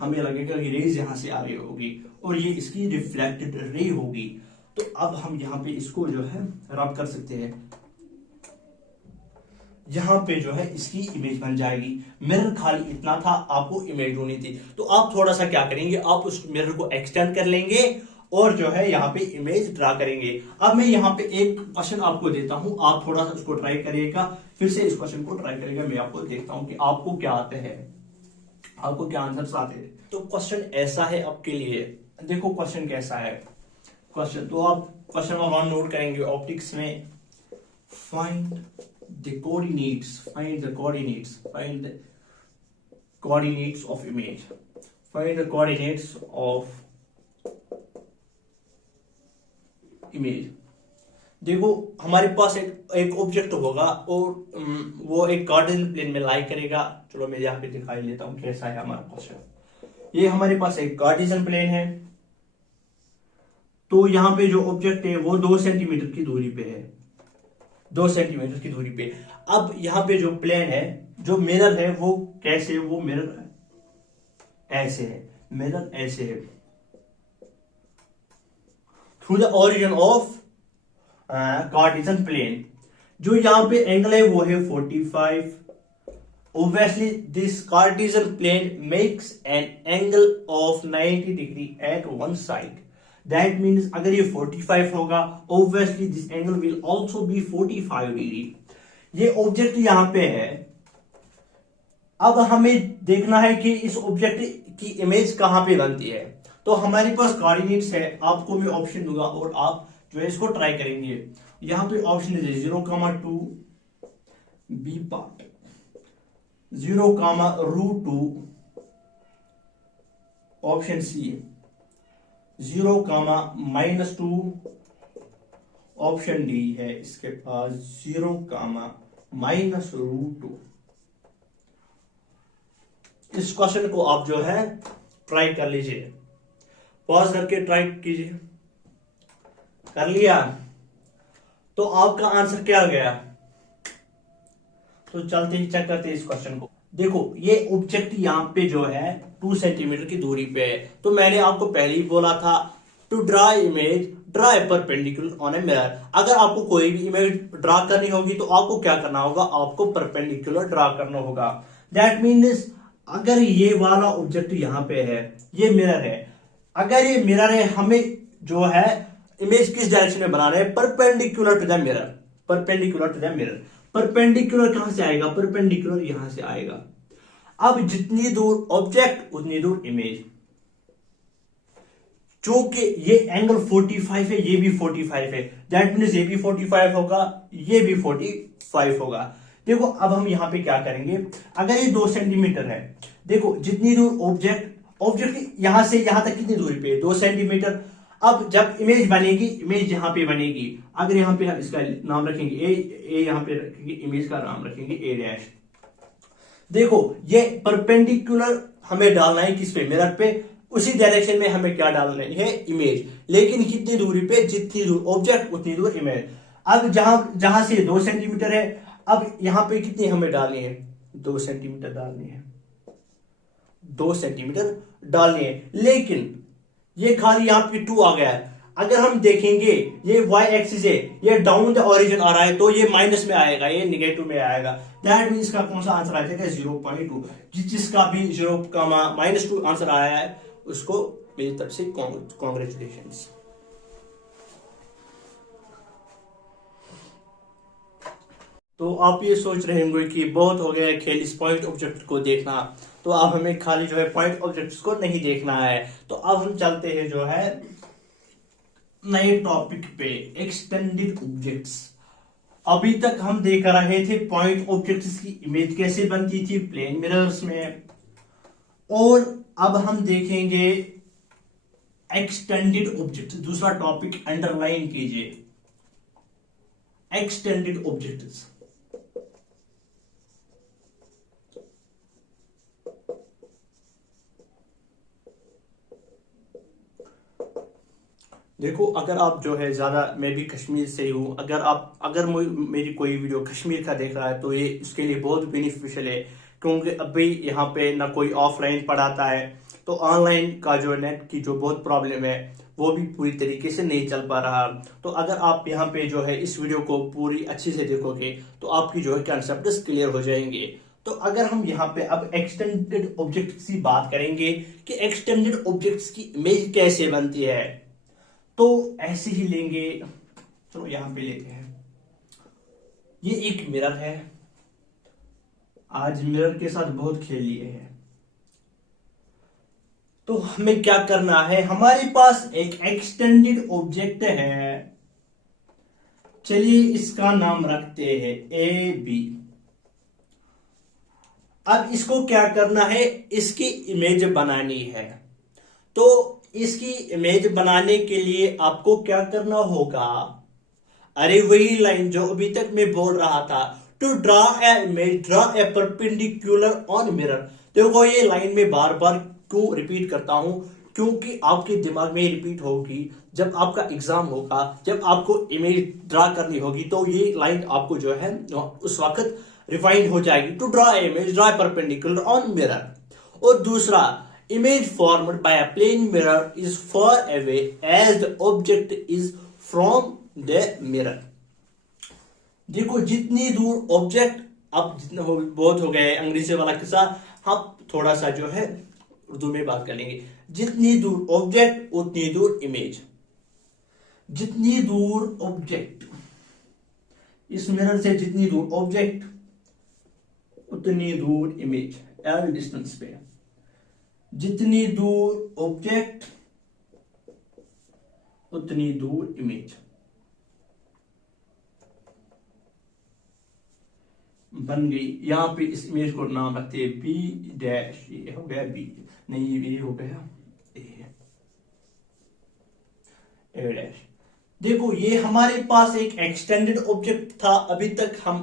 हमें लगेगा कि रेज यहां से आ रही होगी और ये इसकी रिफ्लेक्टेड रे होगी। तो अब हम यहां पे इसको जो है रब कर सकते हैं, यहां पे जो है इसकी इमेज बन जाएगी। मिरर खाली इतना था, आपको इमेज ढूंढनी थी, तो आप थोड़ा सा क्या करेंगे, आप उस मिरर को एक्सटेंड कर लेंगे और जो है यहाँ पे इमेज ड्रा करेंगे। अब मैं यहाँ पे एक क्वेश्चन आपको देता हूं, आप थोड़ा सा उसको ट्राई करिएगा, फिर से इस क्वेश्चन को ट्राई करिएगा, मैं आपको देखता हूं कि आपको क्या आते हैं, आपको क्या आंसर आते हैं। तो क्वेश्चन ऐसा है आपके लिए, देखो क्वेश्चन कैसा है। क्वेश्चन तो आप क्वेश्चन नंबर 1 नोट करेंगे ऑप्टिक्स में, find the coordinates, find the coordinates of image, find the coordinates of image. देखो हमारे पास एक ऑब्जेक्ट होगा और वो एक कार्टेशियन प्लेन में लाई करेगा। चलो मैं यहाँ पे दिखाई लेता हूँ कैसा है हमारा क्वेश्चन। ये हमारे पास एक कार्टेशियन प्लेन है, तो यहाँ पे जो ऑब्जेक्ट है वो 2 सेंटीमीटर की दूरी पे है, 2 सेंटीमीटर की दूरी पे। अब यहाँ पे जो प्लेन है, जो मिरर है वो कैसे, वो मिरर ऐसे है, मिरर ऐसे है। Through the origin of Cartesian plane, जो यहाँ पे एंगल है वो है 45। Obviously, this Cartesian plane makes an angle of 90 degree at one side. That means अगर ये 45 होगा, obviously this angle will also be 45 degree. ये ऑब्जेक्ट यहां पे है। अब हमें देखना है कि इस ऑब्जेक्ट की इमेज कहां पे बनती है। तो हमारे पास कोऑर्डिनेट्स है, आपको मैं ऑप्शन दूंगा और आप जो है इसको ट्राई करेंगे। यहां पे ऑप्शन है 0,2 B part, 0,√2 option C, 0,-2 option D है इसके पास, 0,-√2। इस क्वेश्चन को आप जो है ट्राई कर लीजिए, पॉज करके ट्राई कीजिए। कर लिया तो आपका आंसर क्या गया। तो चलते ही चेक करते हैं इस क्वेश्चन को। देखो ये ऑब्जेक्ट यहां पे जो है 2 सेंटीमीटर की दूरी पे है। तो मैंने आपको पहले ही बोला था to draw image draw a perpendicular on a mirror. अगर आपको कोई भी इमेज ड्रा करनी होगी तो आपको क्या करना होगा, आपको परपेंडिकुलर ड्रा करना होगा। दैट मीन्स अगर ये वाला ऑब्जेक्ट यहां पे है, ये मिरर है, अगर ये मिरर है, हमें जो है इमेज किस डायरेक्शन में बनाना है, perpendicular to the mirror, perpendicular to the mirror. Perpendicular कहां से आएगा, परपेंडिकुलर यहां से आएगा। अब जितनी दूर ऑब्जेक्ट उतनी दूर इमेज। चूंकि ये एंगल 45 है, ये भी 45 है, दैट मीन्स ये भी 45 होगा, ये भी 45 होगा। देखो अब हम यहां पे क्या करेंगे, अगर ये 2 सेंटीमीटर है, देखो जितनी दूर ऑब्जेक्ट यहां से यहां तक कितनी दूरी पे, 2 सेंटीमीटर। अब जब इमेज बनेगी, इमेज यहां पे बनेगी, अगर यहां पे हम इसका नाम रखेंगे ए यहां पे रखेंगे, इमेज का नाम रखेंगे ए डैश। देखो ये परपेंडिकुलर हमें डालना है किस पे, मिरर पे, उसी डायरेक्शन में हमें क्या डालना है, इमेज। लेकिन कितनी दूरी पे, जितनी दूर ऑब्जेक्ट उतनी दूर इमेज। अब जहां से 2 सेंटीमीटर है, अब यहां पे कितनी हमें डालनी है, 2 सेंटीमीटर डालनी है, 2 सेंटीमीटर डालनी है। लेकिन ये खाली यहां पे 2 आ गया है। अगर हम देखेंगे ये वाई एक्सिस है, ये डाउन द ओरिजिन आ रहा है, तो ये माइनस में आएगा, ये निगेटिव में आएगा। दैट मींस का कौन सा आंसर आ जाएगा, 0.2। जिसका भी 0,-2 आंसर आया है उसको मेरी तरफ से कॉन्ग्रेचुलेशंस। तो आप ये सोच रहे होंगे कि बहुत हो गया खेल इस पॉइंट ऑब्जेक्ट को देखना, तो अब हमें खाली जो है पॉइंट ऑब्जेक्ट्स को नहीं देखना है। तो अब हम चलते हैं जो है नए टॉपिक पे, एक्सटेंडेड ऑब्जेक्ट्स। अभी तक हम देख रहे थे पॉइंट ऑब्जेक्ट्स की इमेज कैसे बनती थी प्लेन मिरर्स में, और अब हम देखेंगे एक्सटेंडेड ऑब्जेक्ट्स। दूसरा टॉपिक अंडरलाइन कीजिए, एक्सटेंडेड ऑब्जेक्ट्स। देखो अगर आप जो है ज्यादा, मैं भी कश्मीर से ही हूं, अगर मेरी कोई वीडियो कश्मीर का देख रहा है तो ये उसके लिए बहुत बेनिफिशियल है, क्योंकि अभी यहाँ पे ना कोई ऑफलाइन पढ़ाता है, तो ऑनलाइन का जो नेट की जो बहुत प्रॉब्लम है वो भी पूरी तरीके से नहीं चल पा रहा। तो अगर आप यहाँ पे जो है इस वीडियो को पूरी अच्छी से देखोगे तो आपकी जो है कंसेप्ट क्लियर हो जाएंगे। तो अगर हम यहाँ पे अब एक्सटेंडेड ऑब्जेक्ट्स की बात करेंगे कि एक्सटेंडेड ऑब्जेक्ट्स की इमेज कैसे बनती है, तो ऐसे ही लेंगे। चलो यहां पे लेते हैं, ये एक मिरर है। आज मिरर के साथ बहुत खेल लिए हैं, तो हमें क्या करना है, हमारे पास एक एक्सटेंडेड ऑब्जेक्ट है। चलिए इसका नाम रखते हैं ए बी। अब इसको क्या करना है, इसकी इमेज बनानी है। तो इसकी इमेज बनाने के लिए आपको क्या करना होगा? अरे वही लाइन जो अभी तक मैं बोल रहा था, to draw a image draw a perpendicular on mirror. देखो ये लाइन में बार बार क्यों रिपीट करता हूं, क्योंकि आपके दिमाग में रिपीट होगी जब आपका एग्जाम होगा, जब आपको इमेज ड्रा करनी होगी, तो ये लाइन आपको जो है उस वक्त रिफाइंड हो जाएगी। To draw a image draw a perpendicular on mirror. और दूसरा, image formed by a plane mirror is far away as the object is from the mirror. देखो जितनी दूर ऑब्जेक्ट, अब जितना बहुत हो गया है अंग्रेजी वाला किस्सा, हम थोड़ा सा जो है उर्दू में बात करेंगे। जितनी दूर ऑब्जेक्ट उतनी दूर इमेज। जितनी दूर ऑब्जेक्ट, इस मिरर से जितनी दूर ऑब्जेक्ट उतनी दूर इमेज, एल डिस्टेंस पे। जितनी दूर ऑब्जेक्ट उतनी दूर इमेज। बन गई। यहां पे इस इमेज को नाम रखते हैं बी डैश। ये हो गया बी, नहीं ये हो गया ए डैश। देखो ये हमारे पास एक एक्सटेंडेड ऑब्जेक्ट था, अभी तक हम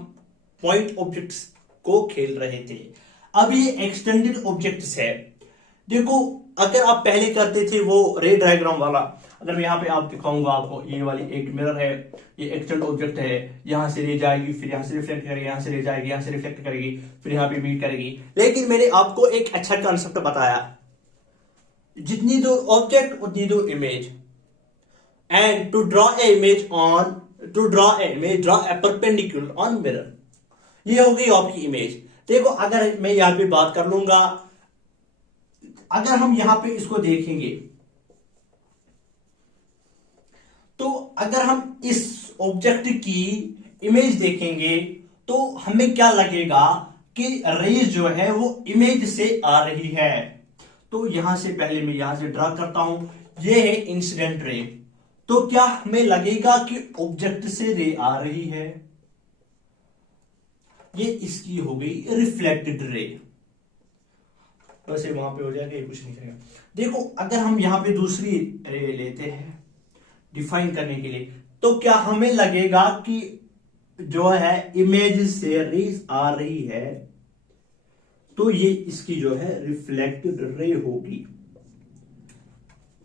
पॉइंट ऑब्जेक्ट्स को खेल रहे थे। अब ये एक्सटेंडेड ऑब्जेक्ट्स है। देखो अगर आप पहले करते थे वो रे डायग्राम वाला, अगर मैं यहाँ पे आप दिखाऊंगा आपको, ये वाली एक मिरर है, ये एक्सटेंड ऑब्जेक्ट है, यहां से रे जाएगी, फिर यहां से रिफ्लेक्ट करेगी, यहां से रे जाएगी, यहां से रिफ्लेक्ट करेगी, फिर यहां पे मीट करेगी। लेकिन मैंने आपको एक अच्छा कंसेप्ट बताया, जितनी दूर ऑब्जेक्ट उतनी दूर image. And to draw a image on, to draw a image draw a perpendicular on mirror. ये हो गई आपकी इमेज। देखो अगर मैं यहां पे बात कर लूंगा, अगर हम यहां पे इसको देखेंगे, तो अगर हम इस ऑब्जेक्ट की इमेज देखेंगे तो हमें क्या लगेगा कि रेज जो है वो इमेज से आ रही है। तो यहां से पहले मैं यहां से ड्रा करता हूं, ये है इंसिडेंट रे। तो क्या हमें लगेगा कि ऑब्जेक्ट से रे आ रही है? ये इसकी हो गई रिफ्लेक्टेड रे। वैसे वहां पे हो जाएगा, ये कुछ नहीं करेगा। देखो अगर हम यहां पे दूसरी रे लेते हैं डिफाइन करने के लिए, तो क्या हमें लगेगा कि जो है इमेज से रेज आ रही है, तो ये इसकी जो है रिफ्लेक्टेड रे होगी।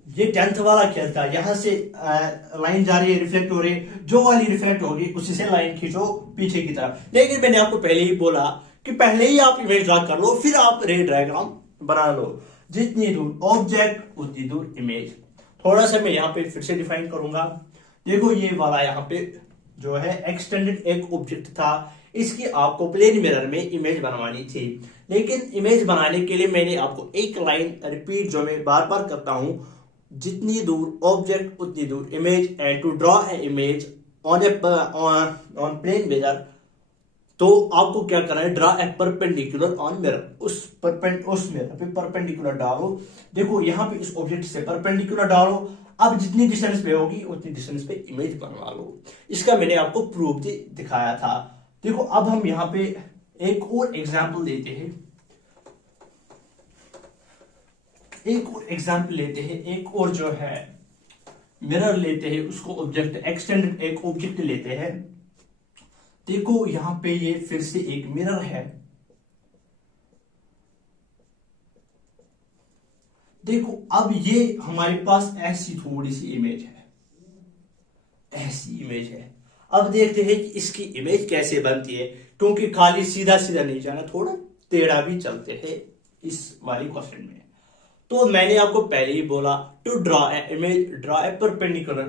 ये 10th वाला खेल था, यहां से लाइन जा रही है, रिफ्लेक्ट हो रही है, जो वाली रिफ्लेक्ट होगी उसी से लाइन खींचो पीछे की तरफ। लेकिन मैंने आपको पहले ही बोला कि पहले ही आप इमेज ड्रा कर लो, फिर आप रे डायग्राम बना लो। जितनी दूर ऑब्जेक्ट उतनी दूर इमेज। थोड़ा सा मैं यहां पे फिर से डिफाइन करूंगा। देखो ये वाला यहां पे जो है एक्सटेंडेड एक ऑब्जेक्ट था, इसकी आपको प्लेन मिरर में इमेज बनवानी थी। लेकिन इमेज बनाने के लिए मैंने आपको एक लाइन रिपीट जो मैं बार बार करता हूं, जितनी दूर ऑब्जेक्ट उतनी दूर image. And to draw a image on a on plane mirror, तो आपको क्या करना है, draw a perpendicular on mirror. उस मिरर पे परपेंडिकुलर डालो। देखो यहां पे इस ऑब्जेक्ट से परपेंडिकुलर डालो, अब जितनी डिस्टेंस पे होगी उतनी डिस्टेंस पे इमेज बनवा लो। इसका मैंने आपको प्रूफ दिखाया था। देखो अब हम यहां पे एक और एग्जाम्पल लेते हैं, एक और जो है मिरर लेते हैं, उसको ऑब्जेक्ट एक्सटेंडेड एक ऑब्जेक्ट लेते हैं। देखो यहां पे ये फिर से एक मिरर है। देखो अब ये हमारे पास ऐसी थोड़ी सी इमेज है, ऐसी इमेज है। अब देखते हैं कि इसकी इमेज कैसे बनती है, क्योंकि खाली सीधा सीधा नहीं जाना, थोड़ा टेढ़ा भी चलते हैं इस वाली क्वेश्चन में। तो मैंने आपको पहले ही बोला to draw a image draw a perpendicular.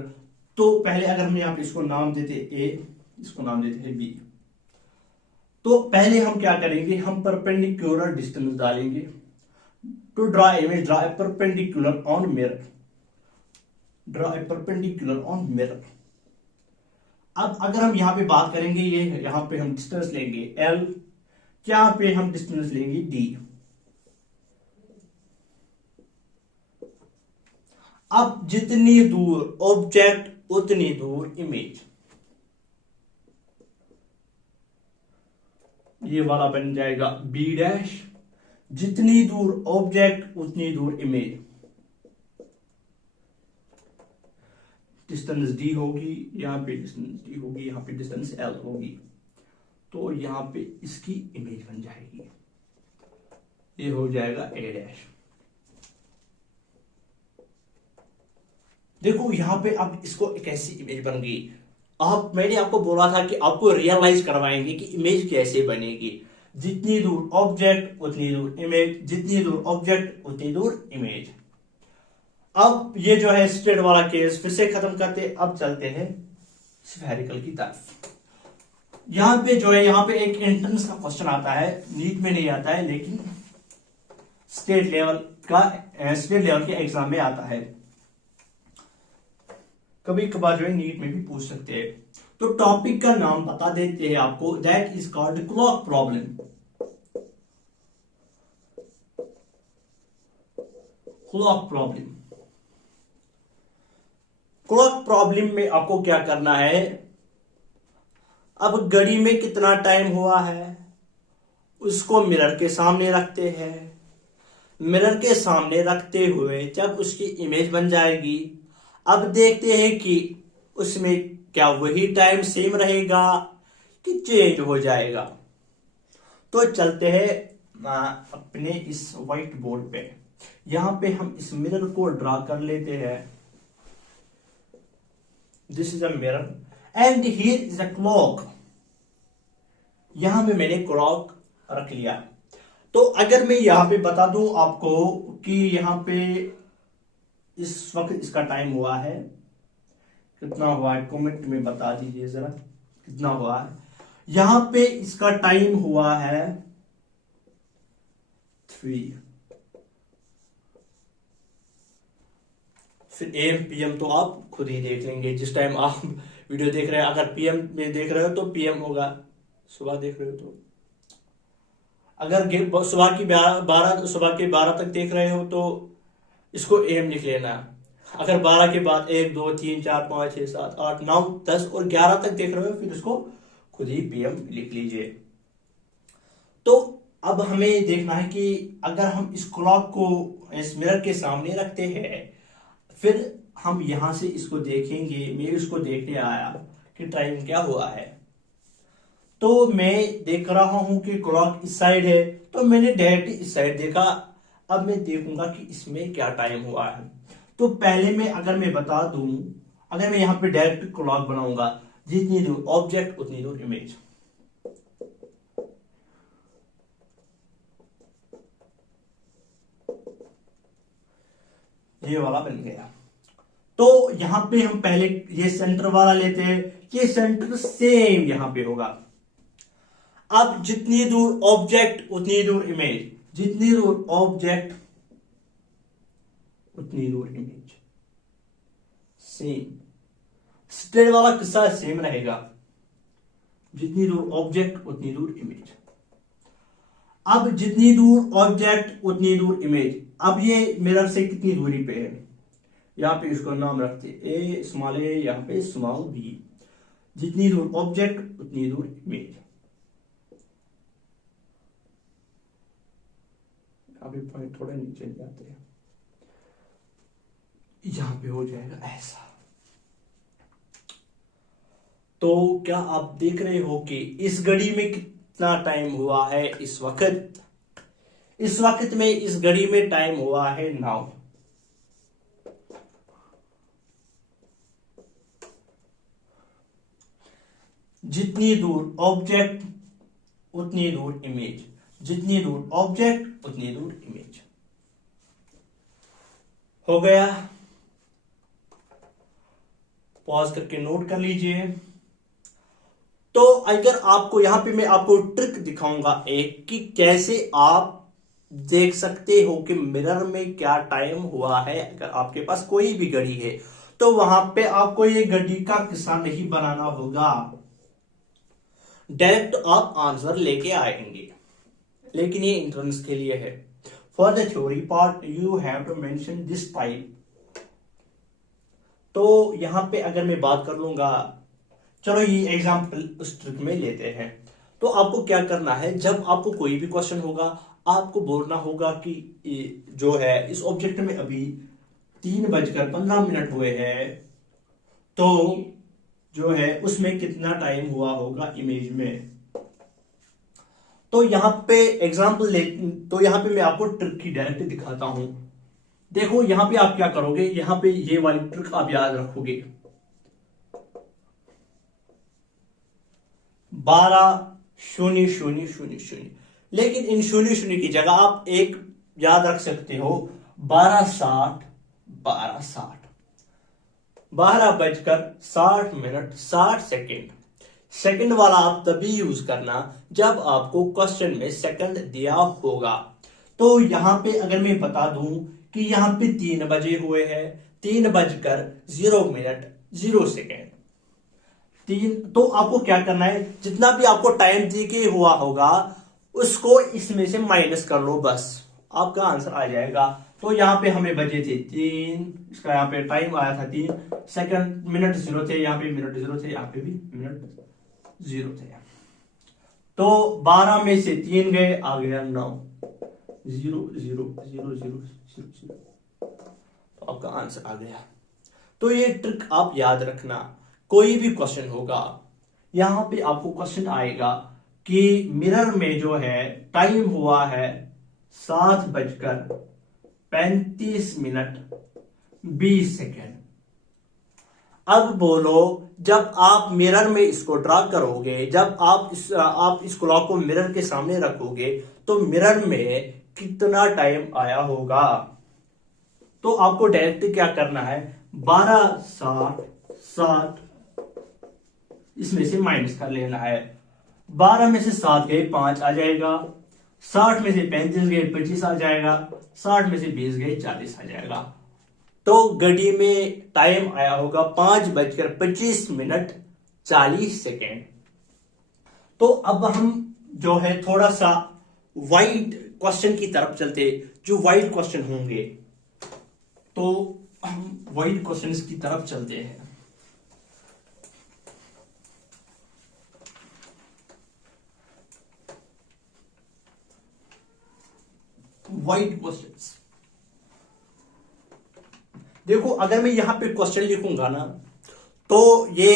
तो पहले अगर हम यहां पे इसको नाम देते ए, इसको नाम देते हैं बी, तो पहले हम क्या करेंगे, हम परपेंडिकुलर डिस्टेंस डालेंगे। To draw image draw a perpendicular on mirror, draw a perpendicular on mirror. अब अगर हम यहां पे बात करेंगे, ये यहां पे हम डिस्टेंस लेंगे एल, यहां पे हम डिस्टेंस लेंगे डी। अब जितनी दूर ऑब्जेक्ट उतनी दूर इमेज। ये वाला बन जाएगा बी डैश। जितनी दूर ऑब्जेक्ट उतनी दूर इमेज। डिस्टेंस डी होगी, यहाँ पे डिस्टेंस डी होगी, यहाँ पे डिस्टेंस एल होगी। तो यहाँ पे इसकी इमेज बन जाएगी, ये हो जाएगा ए डैश। देखो यहाँ पे अब इसको एक ऐसी इमेज बन गई। मैंने आपको बोला था कि आपको रियलाइज करवाएंगे कि इमेज कैसे बनेगी। जितनी दूर ऑब्जेक्ट उतनी दूर इमेज, जितनी दूर ऑब्जेक्ट उतनी दूर इमेज। अब ये जो है स्ट्रेट वाला केस फिर से खत्म करते, अब चलते हैं स्फेरिकल की तरफ। यहां पे जो है, यहां पे एक एंट्रेंस का क्वेश्चन आता है, नीट में नहीं आता है लेकिन स्टेट लेवल के एग्जाम में आता है, कभी कभार जो है नीट में भी पूछ सकते हैं। तो टॉपिक का नाम बता देते हैं आपको, that is called clock problem. Clock problem, clock problem में आपको क्या करना है, अब घड़ी में कितना टाइम हुआ है उसको मिरर के सामने रखते हैं। मिरर के सामने रखते हुए जब उसकी इमेज बन जाएगी, अब देखते हैं कि उसमें क्या वही टाइम सेम रहेगा कि चेंज हो जाएगा। तो चलते हैं अपने इस व्हाइट बोर्ड पे, यहां पे हम इस मिरर को ड्रा कर लेते हैं। This is a mirror and here is a clock. यहां पे मैंने क्लॉक रख लिया। तो अगर मैं यहां पे बता दूं आपको कि यहां पे इस वक्त इसका टाइम हुआ है, कितना हुआ है कमेंट में बता दीजिए जरा कितना हुआ है। यहां पे इसका टाइम हुआ है 3। फिर एम पीएम तो आप खुद ही देख लेंगे जिस टाइम आप वीडियो देख रहे हैं। अगर पीएम में देख रहे हो तो पीएम होगा, सुबह देख रहे हो तो, अगर सुबह के 12 तक देख रहे हो तो इसको एम लिख लेना। अगर 12 के बाद 1 2 3 4 5 6 7 8 9 10 और 11 तक देख रहे हो फिर इसको खुद ही पीएम लिख लीजिए। तो अब हमें देखना है कि अगर हम इस क्लॉक को इस मिरर के सामने रखते हैं, फिर हम यहां से इसको देखेंगे। मैं इसको देखने आया कि टाइम क्या हुआ है, तो मैं देख रहा हूं कि क्लॉक इस साइड है, तो मैंने डायरेक्ट इस साइड देखा। अब मैं देखूंगा कि इसमें क्या टाइम हुआ है। तो पहले में अगर मैं बता दूं, अगर मैं यहां पे डायरेक्ट क्लॉक बनाऊंगा, जितनी दूर ऑब्जेक्ट उतनी दूर इमेज। ये वाला बन गया। तो यहां पे हम पहले ये सेंटर वाला लेते हैं, ये सेंटर सेम यहां पे होगा। अब जितनी दूर ऑब्जेक्ट उतनी दूर इमेज, जितनी दूर ऑब्जेक्ट उतनी दूर इमेज, सेम। स्ट्रेट वाला किस्सा सेम रहेगा, जितनी दूर ऑब्जेक्ट उतनी दूर इमेज। अब जितनी दूर ऑब्जेक्ट उतनी दूर इमेज। अब ये मिरर से कितनी दूरी पे है, यहां पे इसको नाम रखते ए स्मॉल ए, यहां पे स्मॉल बी। जितनी दूर ऑब्जेक्ट उतनी दूर इमेज। अभी पॉइंट थोड़े नीचे जाते हैं, यहां पे हो जाएगा ऐसा। तो क्या आप देख रहे हो कि इस घड़ी में कितना टाइम हुआ है इस वक्त? इस वक्त में इस घड़ी में टाइम हुआ है 9। जितनी दूर ऑब्जेक्ट उतनी दूर इमेज, जितनी दूर ऑब्जेक्ट उतनी दूर इमेज। हो गया, पॉज करके नोट कर लीजिए। तो अगर आपको यहां पे मैं आपको ट्रिक दिखाऊंगा एक, कि कैसे आप देख सकते हो कि मिरर में क्या टाइम हुआ है। अगर आपके पास कोई भी घड़ी है तो वहां पे आपको ये घड़ी का किस्सा नहीं बनाना होगा, डायरेक्ट आप आंसर लेके आएंगे। लेकिन ये एंट्रेंस के लिए है। For the theory part you have to mention this type. तो यहां पे अगर मैं बात कर लूंगा, चलो ये एग्जांपल उस ट्रिक में लेते हैं। तो आपको क्या करना है, जब आपको कोई भी क्वेश्चन होगा आपको बोलना होगा कि जो है इस ऑब्जेक्ट में अभी 3:15 हुए हैं तो जो है उसमें कितना टाइम हुआ होगा इमेज में। तो यहां पे एग्जांपल ले, तो यहां पे मैं आपको ट्रिक की डायरेक्ट दिखाता हूं। देखो यहां पे आप क्या करोगे, यहां पे ये वाली ट्रिक आप याद रखोगे, 12 0 0 0 0। लेकिन इन 0 0 की जगह आप एक याद रख सकते हो, 12 60 12 60, 12 बजकर 60 मिनट 60 सेकेंड। सेकंड वाला आप तभी यूज करना जब आपको क्वेश्चन में सेकंड दिया होगा। तो यहां पे अगर मैं बता दूं कि यहां पे 3 बजे हुए हैं, 3 बजकर 0 मिनट 0 सेकेंड, तीन। तो आपको क्या करना है, जितना भी आपको टाइम दी के हुआ होगा उसको इसमें से माइनस कर लो, बस आपका आंसर आ जाएगा। तो यहाँ पे हमें बजे थे 3, इसका यहाँ पे टाइम आया था 3 सेकंड, मिनट 0 थे, यहाँ पे मिनट 0 थे, यहाँ पे भी मिनट 0 थे। तो 12 में से 3 गए, आ गया 9, 0 0 0 0 0 0। तो आपका आंसर आ गया। तो ये ट्रिक आप याद रखना, कोई भी क्वेश्चन होगा यहां पे आपको क्वेश्चन आएगा कि मिरर में जो है टाइम हुआ है 7 बजकर 35 मिनट 20 सेकेंड। अब बोलो, जब आप मिरर में इसको ड्रा करोगे, जब आप इस क्लॉक को मिरर के सामने रखोगे तो मिरर में कितना टाइम आया होगा। तो आपको डायरेक्ट क्या करना है, 12 60 60 इसमें से माइनस कर लेना है। 12 में से 7 गए 5 आ जाएगा, 60 में से 35 गए 25 आ जाएगा, 60 में से 20 गए 40 आ जाएगा। तो घड़ी में टाइम आया होगा 5 बजकर 25 मिनट 40 सेकेंड। तो अब हम जो है थोड़ा सा वाइड क्वेश्चन की तरफ चलते, जो वाइड क्वेश्चन होंगे, तो हम वाइड क्वेश्चंस की तरफ चलते हैं। वाइड क्वेश्चंस देखो, अगर मैं यहां पे क्वेश्चन लिखूंगा ना तो ये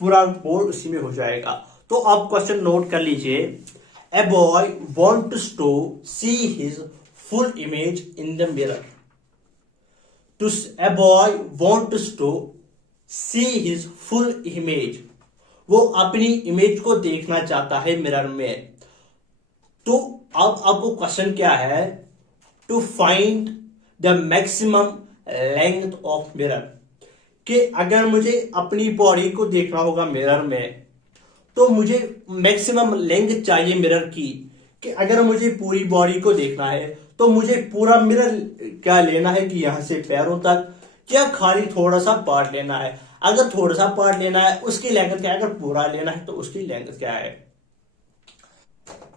पूरा बोर्ड उसी में हो जाएगा। तो आप क्वेश्चन नोट कर लीजिए। A boy wants to see his full image in the mirror. A boy wants to see his full image। वो अपनी इमेज को देखना चाहता है मिरर में। तो अब आपको क्वेश्चन क्या है, to find the maximum length of mirror. कि अगर मुझे अपनी बॉडी को देखना होगा मिरर में तो मुझे मैक्सिमम लेंथ चाहिए मिरर की। कि अगर मुझे पूरी बॉडी को देखना है तो मुझे पूरा मिरर क्या लेना है कि यहां से पैरों तक, या खाली थोड़ा सा पार्ट लेना है। अगर थोड़ा सा पार्ट लेना है उसकी लेंथ क्या है, अगर पूरा लेना है तो उसकी लेंथ क्या है।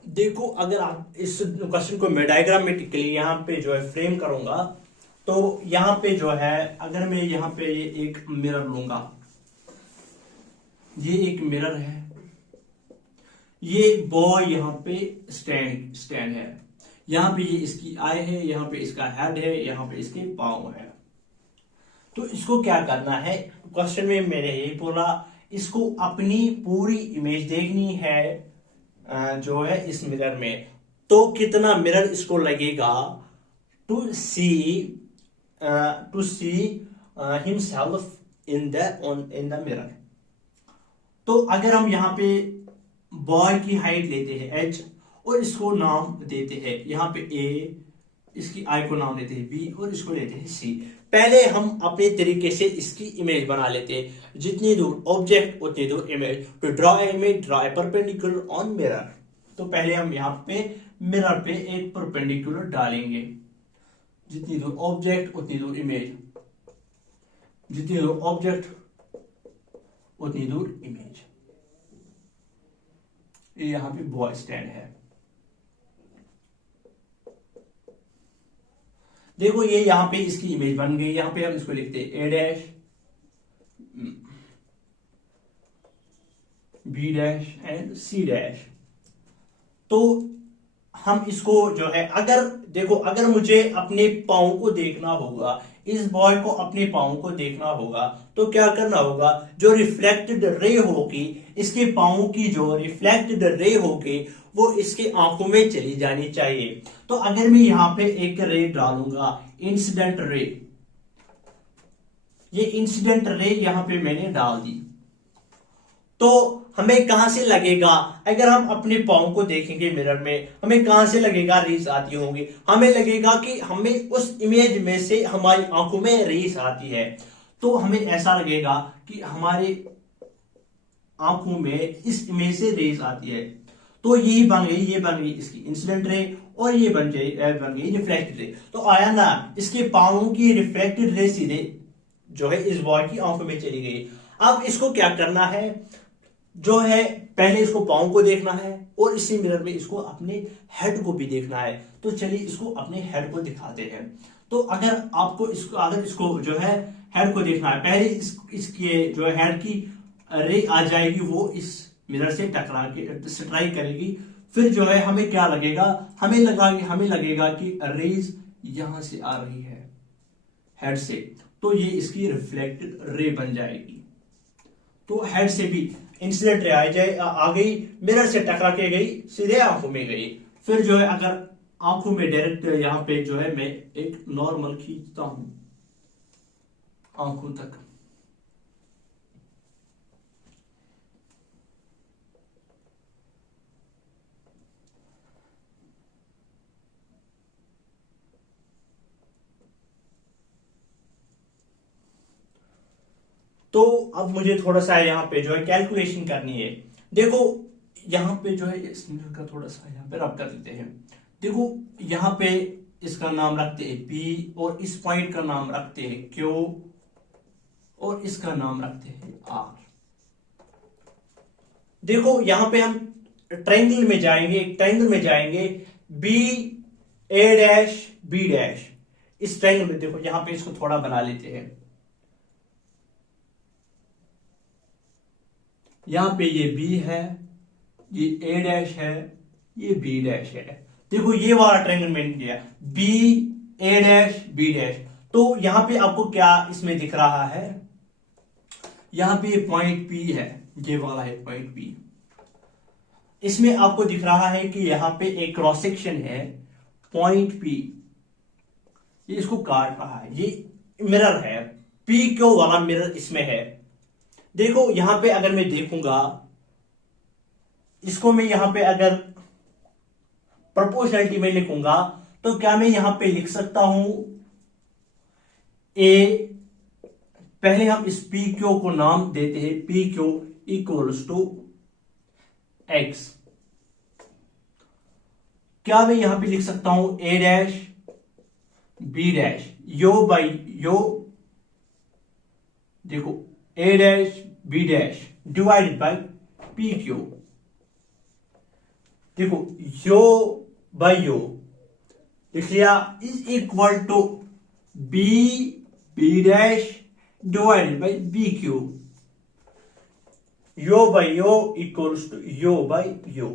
देखो, अगर आप इस क्वेश्चन को मैं डायग्रामेटिकली यहां पे जो है फ्रेम करूंगा, तो यहां पे जो है अगर मैं यहां पे ये एक मिरर लूंगा, ये एक मिरर है, ये बॉय यहां पे स्टैंड है, यहां पे ये इसकी आई है, यहां पे इसका हेड है, यहां पे इसके पांव है। तो इसको क्या करना है, क्वेश्चन में मैंने यही बोला, इसको अपनी पूरी इमेज देखनी है जो है इस मिरर में। तो कितना मिरर इसको लगेगा to see himself in the mirror. तो अगर हम यहां पे बॉय की हाइट लेते हैं h और इसको नाम देते हैं यहां पे a, इसकी आई को नाम देते हैं b और इसको लेते हैं c। पहले हम अपने तरीके से इसकी इमेज बना लेते हैं, जितनी दूर ऑब्जेक्ट उतनी दूर image. To draw image, draw a perpendicular on mirror. तो पहले हम यहां पे मिरर पे एक परपेंडिकुलर डालेंगे, जितनी दूर ऑब्जेक्ट उतनी दूर इमेज, जितनी दूर ऑब्जेक्ट उतनी दूर इमेज। ये यहां पे बॉय स्टैंड है। देखो ये यहां पे इसकी इमेज बन गई, यहां पे हम इसको लिखते हैं a dash b dash and c dash. तो हम इसको जो है, अगर देखो अगर मुझे अपने पाँव को देखना होगा, इस बॉय को अपने पाँव को देखना होगा, तो क्या करना होगा, जो रिफ्लेक्टेड रे होगी, इसके पाँव की जो रिफ्लेक्टेड रे होगी वो इसके आंखों में चली जानी चाहिए। तो अगर मैं यहां पे एक रे डालूंगा, इंसिडेंट रे, ये इंसिडेंट रे यहां पे मैंने डाल दी, तो हमें कहां से लगेगा, अगर हम अपने पाँव को देखेंगे मिरर में, हमें कहां से लगेगा रेस आती होंगी, हमें लगेगा कि हमें उस इमेज में से हमारी आंखों में रेस आती है। तो हमें ऐसा लगेगा कि हमारे आंखों में इस इमेज से रेस आती है। तो ये बन गई, ये बन गई इसकी इंसिडेंट रे, और ये बन गई रिफ्लेक्टेड रे। तो आया ना, इसके पाँव की रिफ्लेक्टेड रे सीधे जो है इस बॉय की आंखों में चली गई। अब इसको क्या करना है, जो है पहले इसको पाँव को देखना है और इसी मिरर में इसको अपने हेड को भी देखना है। तो चलिए इसको अपने हेड को दिखाते हैं। तो अगर आपको इसको जो है हेड को देखना है, पहले इसके जो है हेड की रे आ जाएगी, वो इस मिरर से टकरा के स्ट्राइक करेगी, फिर जो है हमें क्या लगेगा, हमें लगेगा कि रेज यहां से आ रही है हेड से, तो ये इसकी रिफ्लेक्टेड रे बन जाएगी। तो हेड से भी इंसिडेंट रे आ गई, मिरर से टकरा के गई, सीधे आंखों में गई। फिर जो है अगर आंखों में डायरेक्ट यहां पे जो है मैं एक नॉर्मल खींचता हूं आंखों तक, तो अब मुझे थोड़ा सा यहाँ पे जो है कैलकुलेशन करनी है। देखो यहाँ पे जो है इस मिरर का थोड़ा सा यहाँ पे रब कर देते हैं। देखो यहाँ पे इसका नाम रखते हैं पी, और इस पॉइंट का नाम रखते हैं क्यू, और इसका नाम रखते हैं आर। देखो यहाँ पे हम ट्रायंगल में जाएंगे, बी ए डैश बी डैश, इस ट्रायंगल में देखो यहाँ पे इसको थोड़ा बना लेते हैं। यहां पे ये बी है, ये ए डैश है, ये बी डैश है। देखो ये वाला ट्रायंगल मैंने किया, बी ए डैश बी डैश। तो यहां पे आपको क्या इसमें दिख रहा है, यहां पे पॉइंट पी है, ये वाला है पॉइंट पी। इसमें आपको दिख रहा है कि यहां पे एक क्रॉस सेक्शन है पॉइंट पी, ये इसको काट रहा है, ये मिरर है, पी क्यू वाला मिरर इसमें है। देखो यहां पे अगर मैं देखूंगा इसको, मैं यहां पे अगर प्रोपोर्शनलिटी में लिखूंगा, तो क्या मैं यहां पे लिख सकता हूं ए, पहले हम इस पी क्यू को नाम देते हैं, P Q equals to X. क्या मैं यहां पे लिख सकता हूं ए डैश बी डैश, यो बाई यो, देखो A dash B dash divided by P Q. देखो यो बाई यो लिख लिया, is equal to B B dash divided by B Q. यो बाई यो इक्वल्स टू यो बाई यो।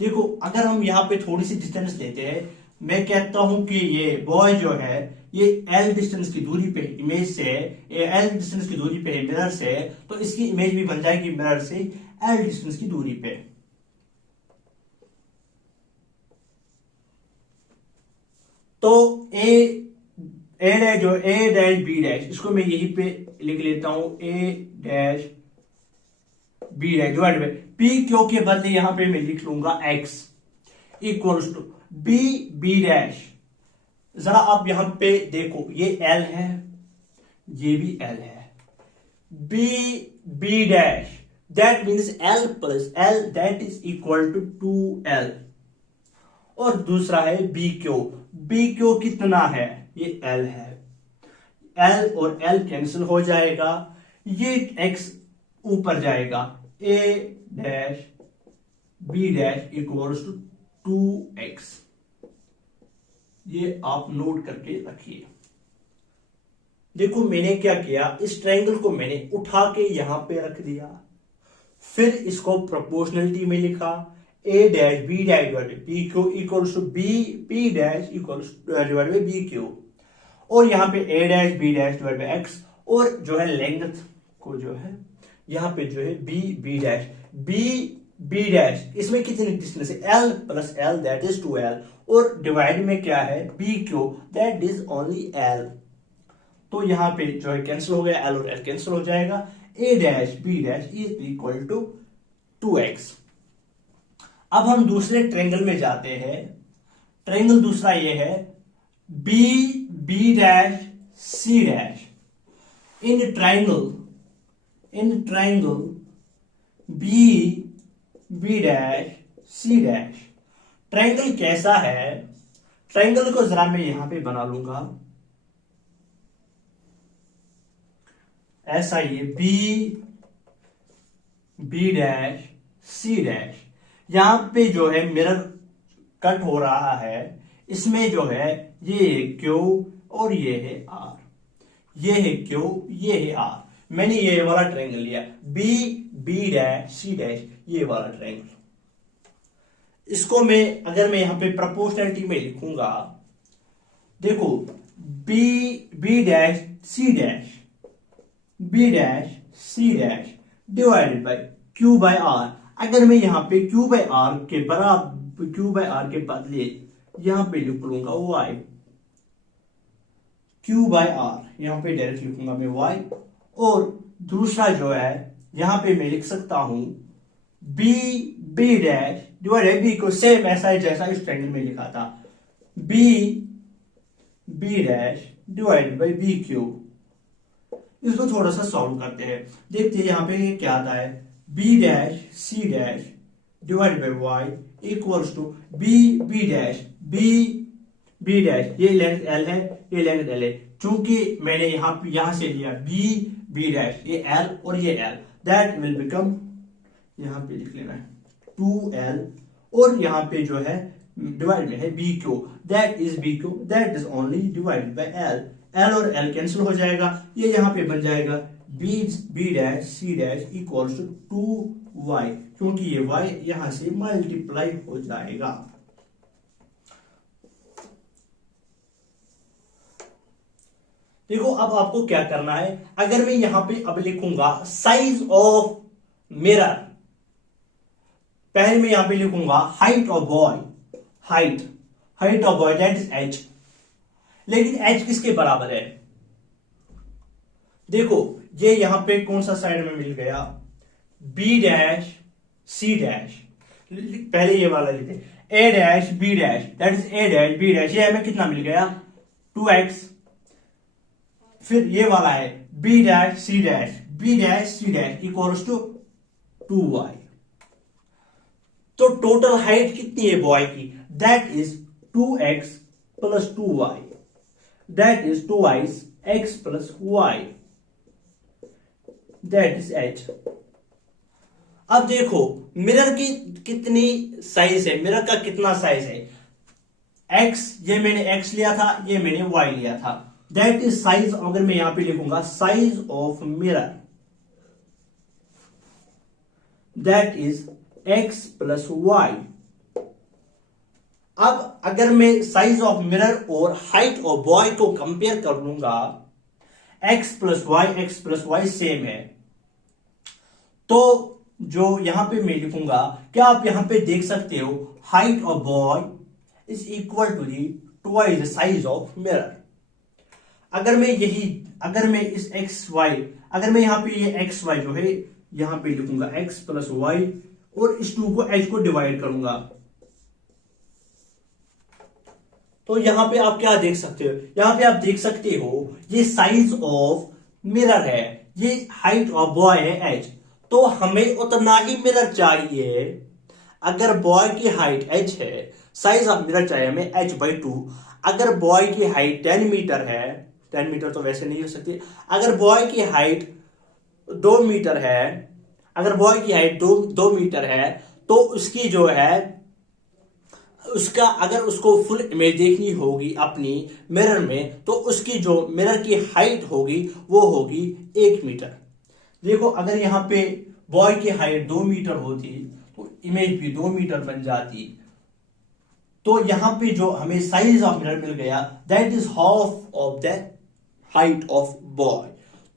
देखो अगर हम यहां पे थोड़ी सी डिस्टेंस लेते हैं, मैं कहता हूं कि ये बॉय जो है ये एल डिस्टेंस की दूरी पे इमेज से, एल डिस्टेंस की दूरी पे मिरर से, तो इसकी इमेज भी बन जाएगी मिरर से एल डिस्टेंस की दूरी पे। तो ए डैश जो ए डैश बी डैश, इसको मैं यहीं पे लिख लेता हूं, A dash B dash divide by P Q के बदले यहां पे मैं लिख लूंगा X equals to B B dash. जरा आप यहां पे देखो, ये एल है, ये भी एल है, B B dash that means L plus L that is equal to 2L। और दूसरा है बी क्यू कितना है, ये एल है, एल और एल कैंसिल हो जाएगा, ये एक्स ऊपर जाएगा, A dash B dash equals to 2x। ये आप नोट करके रखिए। देखो मैंने क्या किया, इस ट्रायंगल को मैंने उठा के यहां पे रख दिया, फिर इसको प्रोपोर्शनलिटी में लिखा, A dash B dash divide by P Q equals to B P dash equals divide by B Q, और यहाँ पे A dash B dash divide by X, और जो है लेंथ को जो है यहाँ पे जो है B B dash B dash, इसमें कितनी डिस्टेंस है L plus L that is 2l, और डिवाइड में क्या है B Q that is only L. तो यहाँ पे जो है कैंसिल हो गया, एल और एल कैंसिल हो जाएगा, A dash B dash is equal to 2x। अब हम दूसरे ट्रायंगल में जाते हैं। ट्रायंगल दूसरा ये है B B dash C dash. In triangle B B dash C dash, triangle कैसा है? ट्रायंगल को जरा मैं यहां पे बना लूंगा, ऐसा ये B B dash C dash, यहां पे जो है मिरर कट हो रहा है, इसमें जो है ये क्यू और ये है आर, ये है क्यू ये है आर। मैंने ये वाला ट्रायंगल लिया B B dash C dash, ये वाला ट्रायंगल। इसको अगर मैं यहां पे प्रोपोर्शनैलिटी में लिखूंगा, देखो B B dash C dash B dash C dash divided by Q by R. अगर मैं यहां पे क्यू बाय आर के बराबर, क्यू बाय आर के बदले यहां पे लिख लूंगा वाई, क्यू बाय आर यहां पे डायरेक्ट लिखूंगा मैं वाई, और दूसरा जो है यहां पे मैं लिख सकता हूं B B dash divided B को सेम ऐसा ही जैसा इस ट्रायंगल में लिखा था, B B dash divided by B Q. इसको थोड़ा सा सॉल्व करते हैं, देखते हैं यहां पे क्या आता है, B dash C dash divided by Y equals to B B dash B dash, ये लेंथ एल है ये लेंथ एल है, चूंकि मैंने यहां से लिया बी बी डैश, ये एल और ये एल, दैट विल बिकम, यहां पे लिख लेना है 2l, और यहां पे जो है डिवाइड में है B Q that is B Q that is only divided by L, L और एल कैंसिल हो जाएगा, ये यहां पे बन जाएगा B B dash C dash equals to 2y, क्योंकि ये y यहां से मल्टीप्लाई हो जाएगा। देखो अब आपको क्या करना है, अगर मैं यहां पे अब लिखूंगा साइज ऑफ मिरर, पहले मैं यहां पे लिखूंगा height of boy, height of boy that is h, लेकिन h किसके बराबर है? देखो ये यहां पे कौन सा साइड में मिल गया, b डैश c डैश, पहले ये वाला लिखते a dash b dash that is a dash b dash, ये हमें कितना मिल गया 2x, फिर ये वाला है b dash c dash equals to 2y। तो टोटल हाइट कितनी है बॉय की, that is 2x plus 2y, that is 2x plus y, that is h। अब देखो मिरर की कितनी साइज है, मिरर का कितना साइज है, x, ये मैंने x लिया था, ये मैंने y लिया था, दैट इज साइज, अगर मैं यहां पे लिखूंगा size of mirror that is x plus Y. अब अगर मैं साइज ऑफ मिरर और हाइट ऑफ बॉय को कंपेयर कर लूंगा, x प्लस वाई सेम है, तो जो यहां पे मैं लिखूंगा, क्या आप यहां पे देख सकते हो height of boy is equal to the twice the size of mirror. अगर मैं इस अगर मैं यहां पे ये xy जो है यहां पे लिखूंगा x प्लस वाई, और इस 2 को h को डिवाइड करूंगा, तो यहां पे आप क्या देख सकते हो, यहां पे आप देख सकते हो ये साइज ऑफ मिरर है, ये हाइट ऑफ बॉय है h, तो हमें उतना ही मिरर चाहिए। अगर बॉय की हाइट h है, साइज ऑफ मिरर चाहिए हमें h/2। अगर बॉय की हाइट 10 मीटर है, 10 मीटर तो वैसे नहीं हो सकती, अगर बॉय की हाइट 2 मीटर है, अगर बॉय की हाइट 2 मीटर है, तो उसकी जो है उसका, अगर उसको फुल इमेज देखनी होगी अपनी मिरर में, तो उसकी जो मिरर की हाइट होगी वो होगी 1 मीटर। देखो अगर यहां पे बॉय की हाइट 2 मीटर होती, तो इमेज भी 2 मीटर बन जाती। तो यहां पे जो हमें साइज ऑफ मिरर मिल गया, that is half of the height of boy.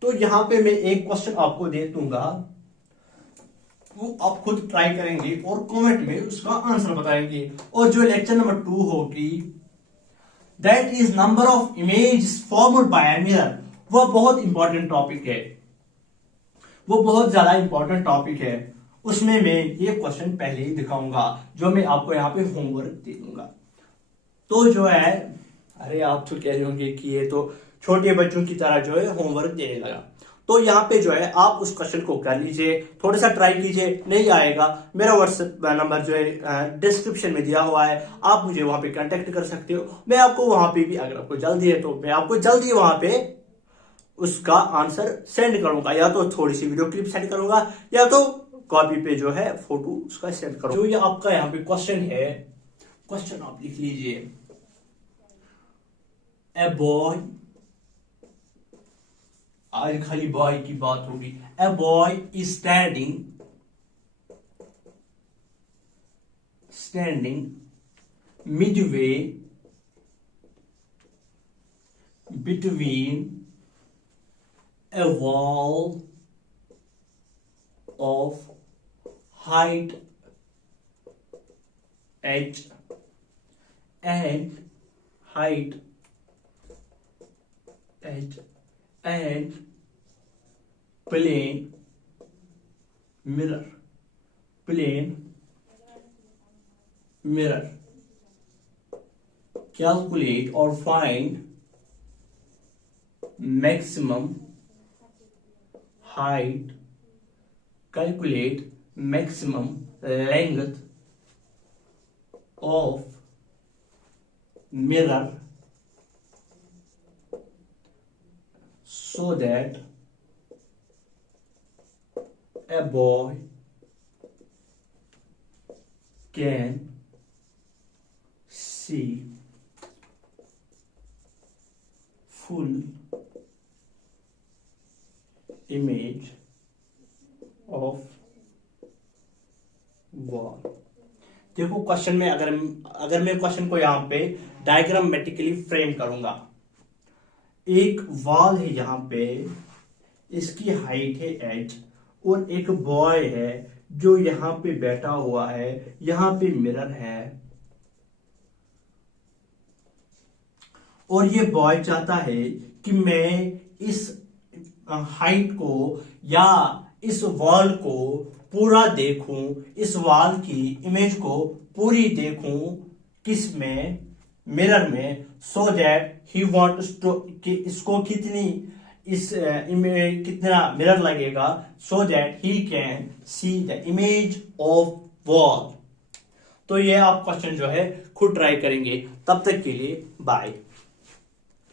तो यहां पे मैं एक क्वेश्चन आपको दे दूंगा, वो आप खुद ट्राई करेंगे और कमेंट में उसका आंसर बताएंगे। और जो लेक्चर नंबर 2 होगी, that is number of image formed by a mirror. वह बहुत इंपॉर्टेंट टॉपिक है, वो बहुत ज्यादा इंपॉर्टेंट टॉपिक है। उसमें मैं ये क्वेश्चन पहले ही दिखाऊंगा, जो मैं आपको यहाँ पे होमवर्क दे दूंगा। तो जो है, अरे आप तो कह रहे होंगे कि ये तो छोटे बच्चों की तरह जो है होमवर्क देने लगा। तो यहाँ पे जो है आप उस क्वेश्चन को कर लीजिए, थोड़ा सा ट्राई कीजिए, नहीं आएगा मेरा व्हाट्सएप नंबर जो है डिस्क्रिप्शन में दिया हुआ है, आप मुझे वहां पे कांटेक्ट कर सकते हो। मैं आपको वहां पे भी, अगर आपको जल्दी है तो मैं आपको जल्दी वहां पे उसका आंसर सेंड करूंगा, या तो थोड़ी सी वीडियो क्लिप सेंड करूंगा, या तो कॉपी पे जो है फोटो उसका सेंड करूंगा। जो ये आपका यहाँ पे क्वेश्चन है, क्वेश्चन आप लिख लीजिए, ए बॉय, आज खाली बॉय की बात होगी। A boy is standing Midway between a wall of height h and height h and plane mirror. Calculate or find maximum height, calculate maximum length of mirror so that a boy can see full image of wall। देखो question में अगर मैं question को यहां पे diagrammatically frame करूंगा, एक wall है यहां पे, इसकी हाइट है h, और एक बॉय है जो यहां पे बैठा हुआ है, यहां पे मिरर है, और ये बॉय चाहता है कि मैं इस हाइट को या इस वॉल को पूरा देखूं, इस वॉल की इमेज को पूरी देखूं, किस में, मिरर में, so that he wants to कि इसको कितना मिरर लगेगा, so that he can see the image of wall. तो ये आप क्वेश्चन जो है खुद ट्राई करेंगे। तब तक के लिए बाय।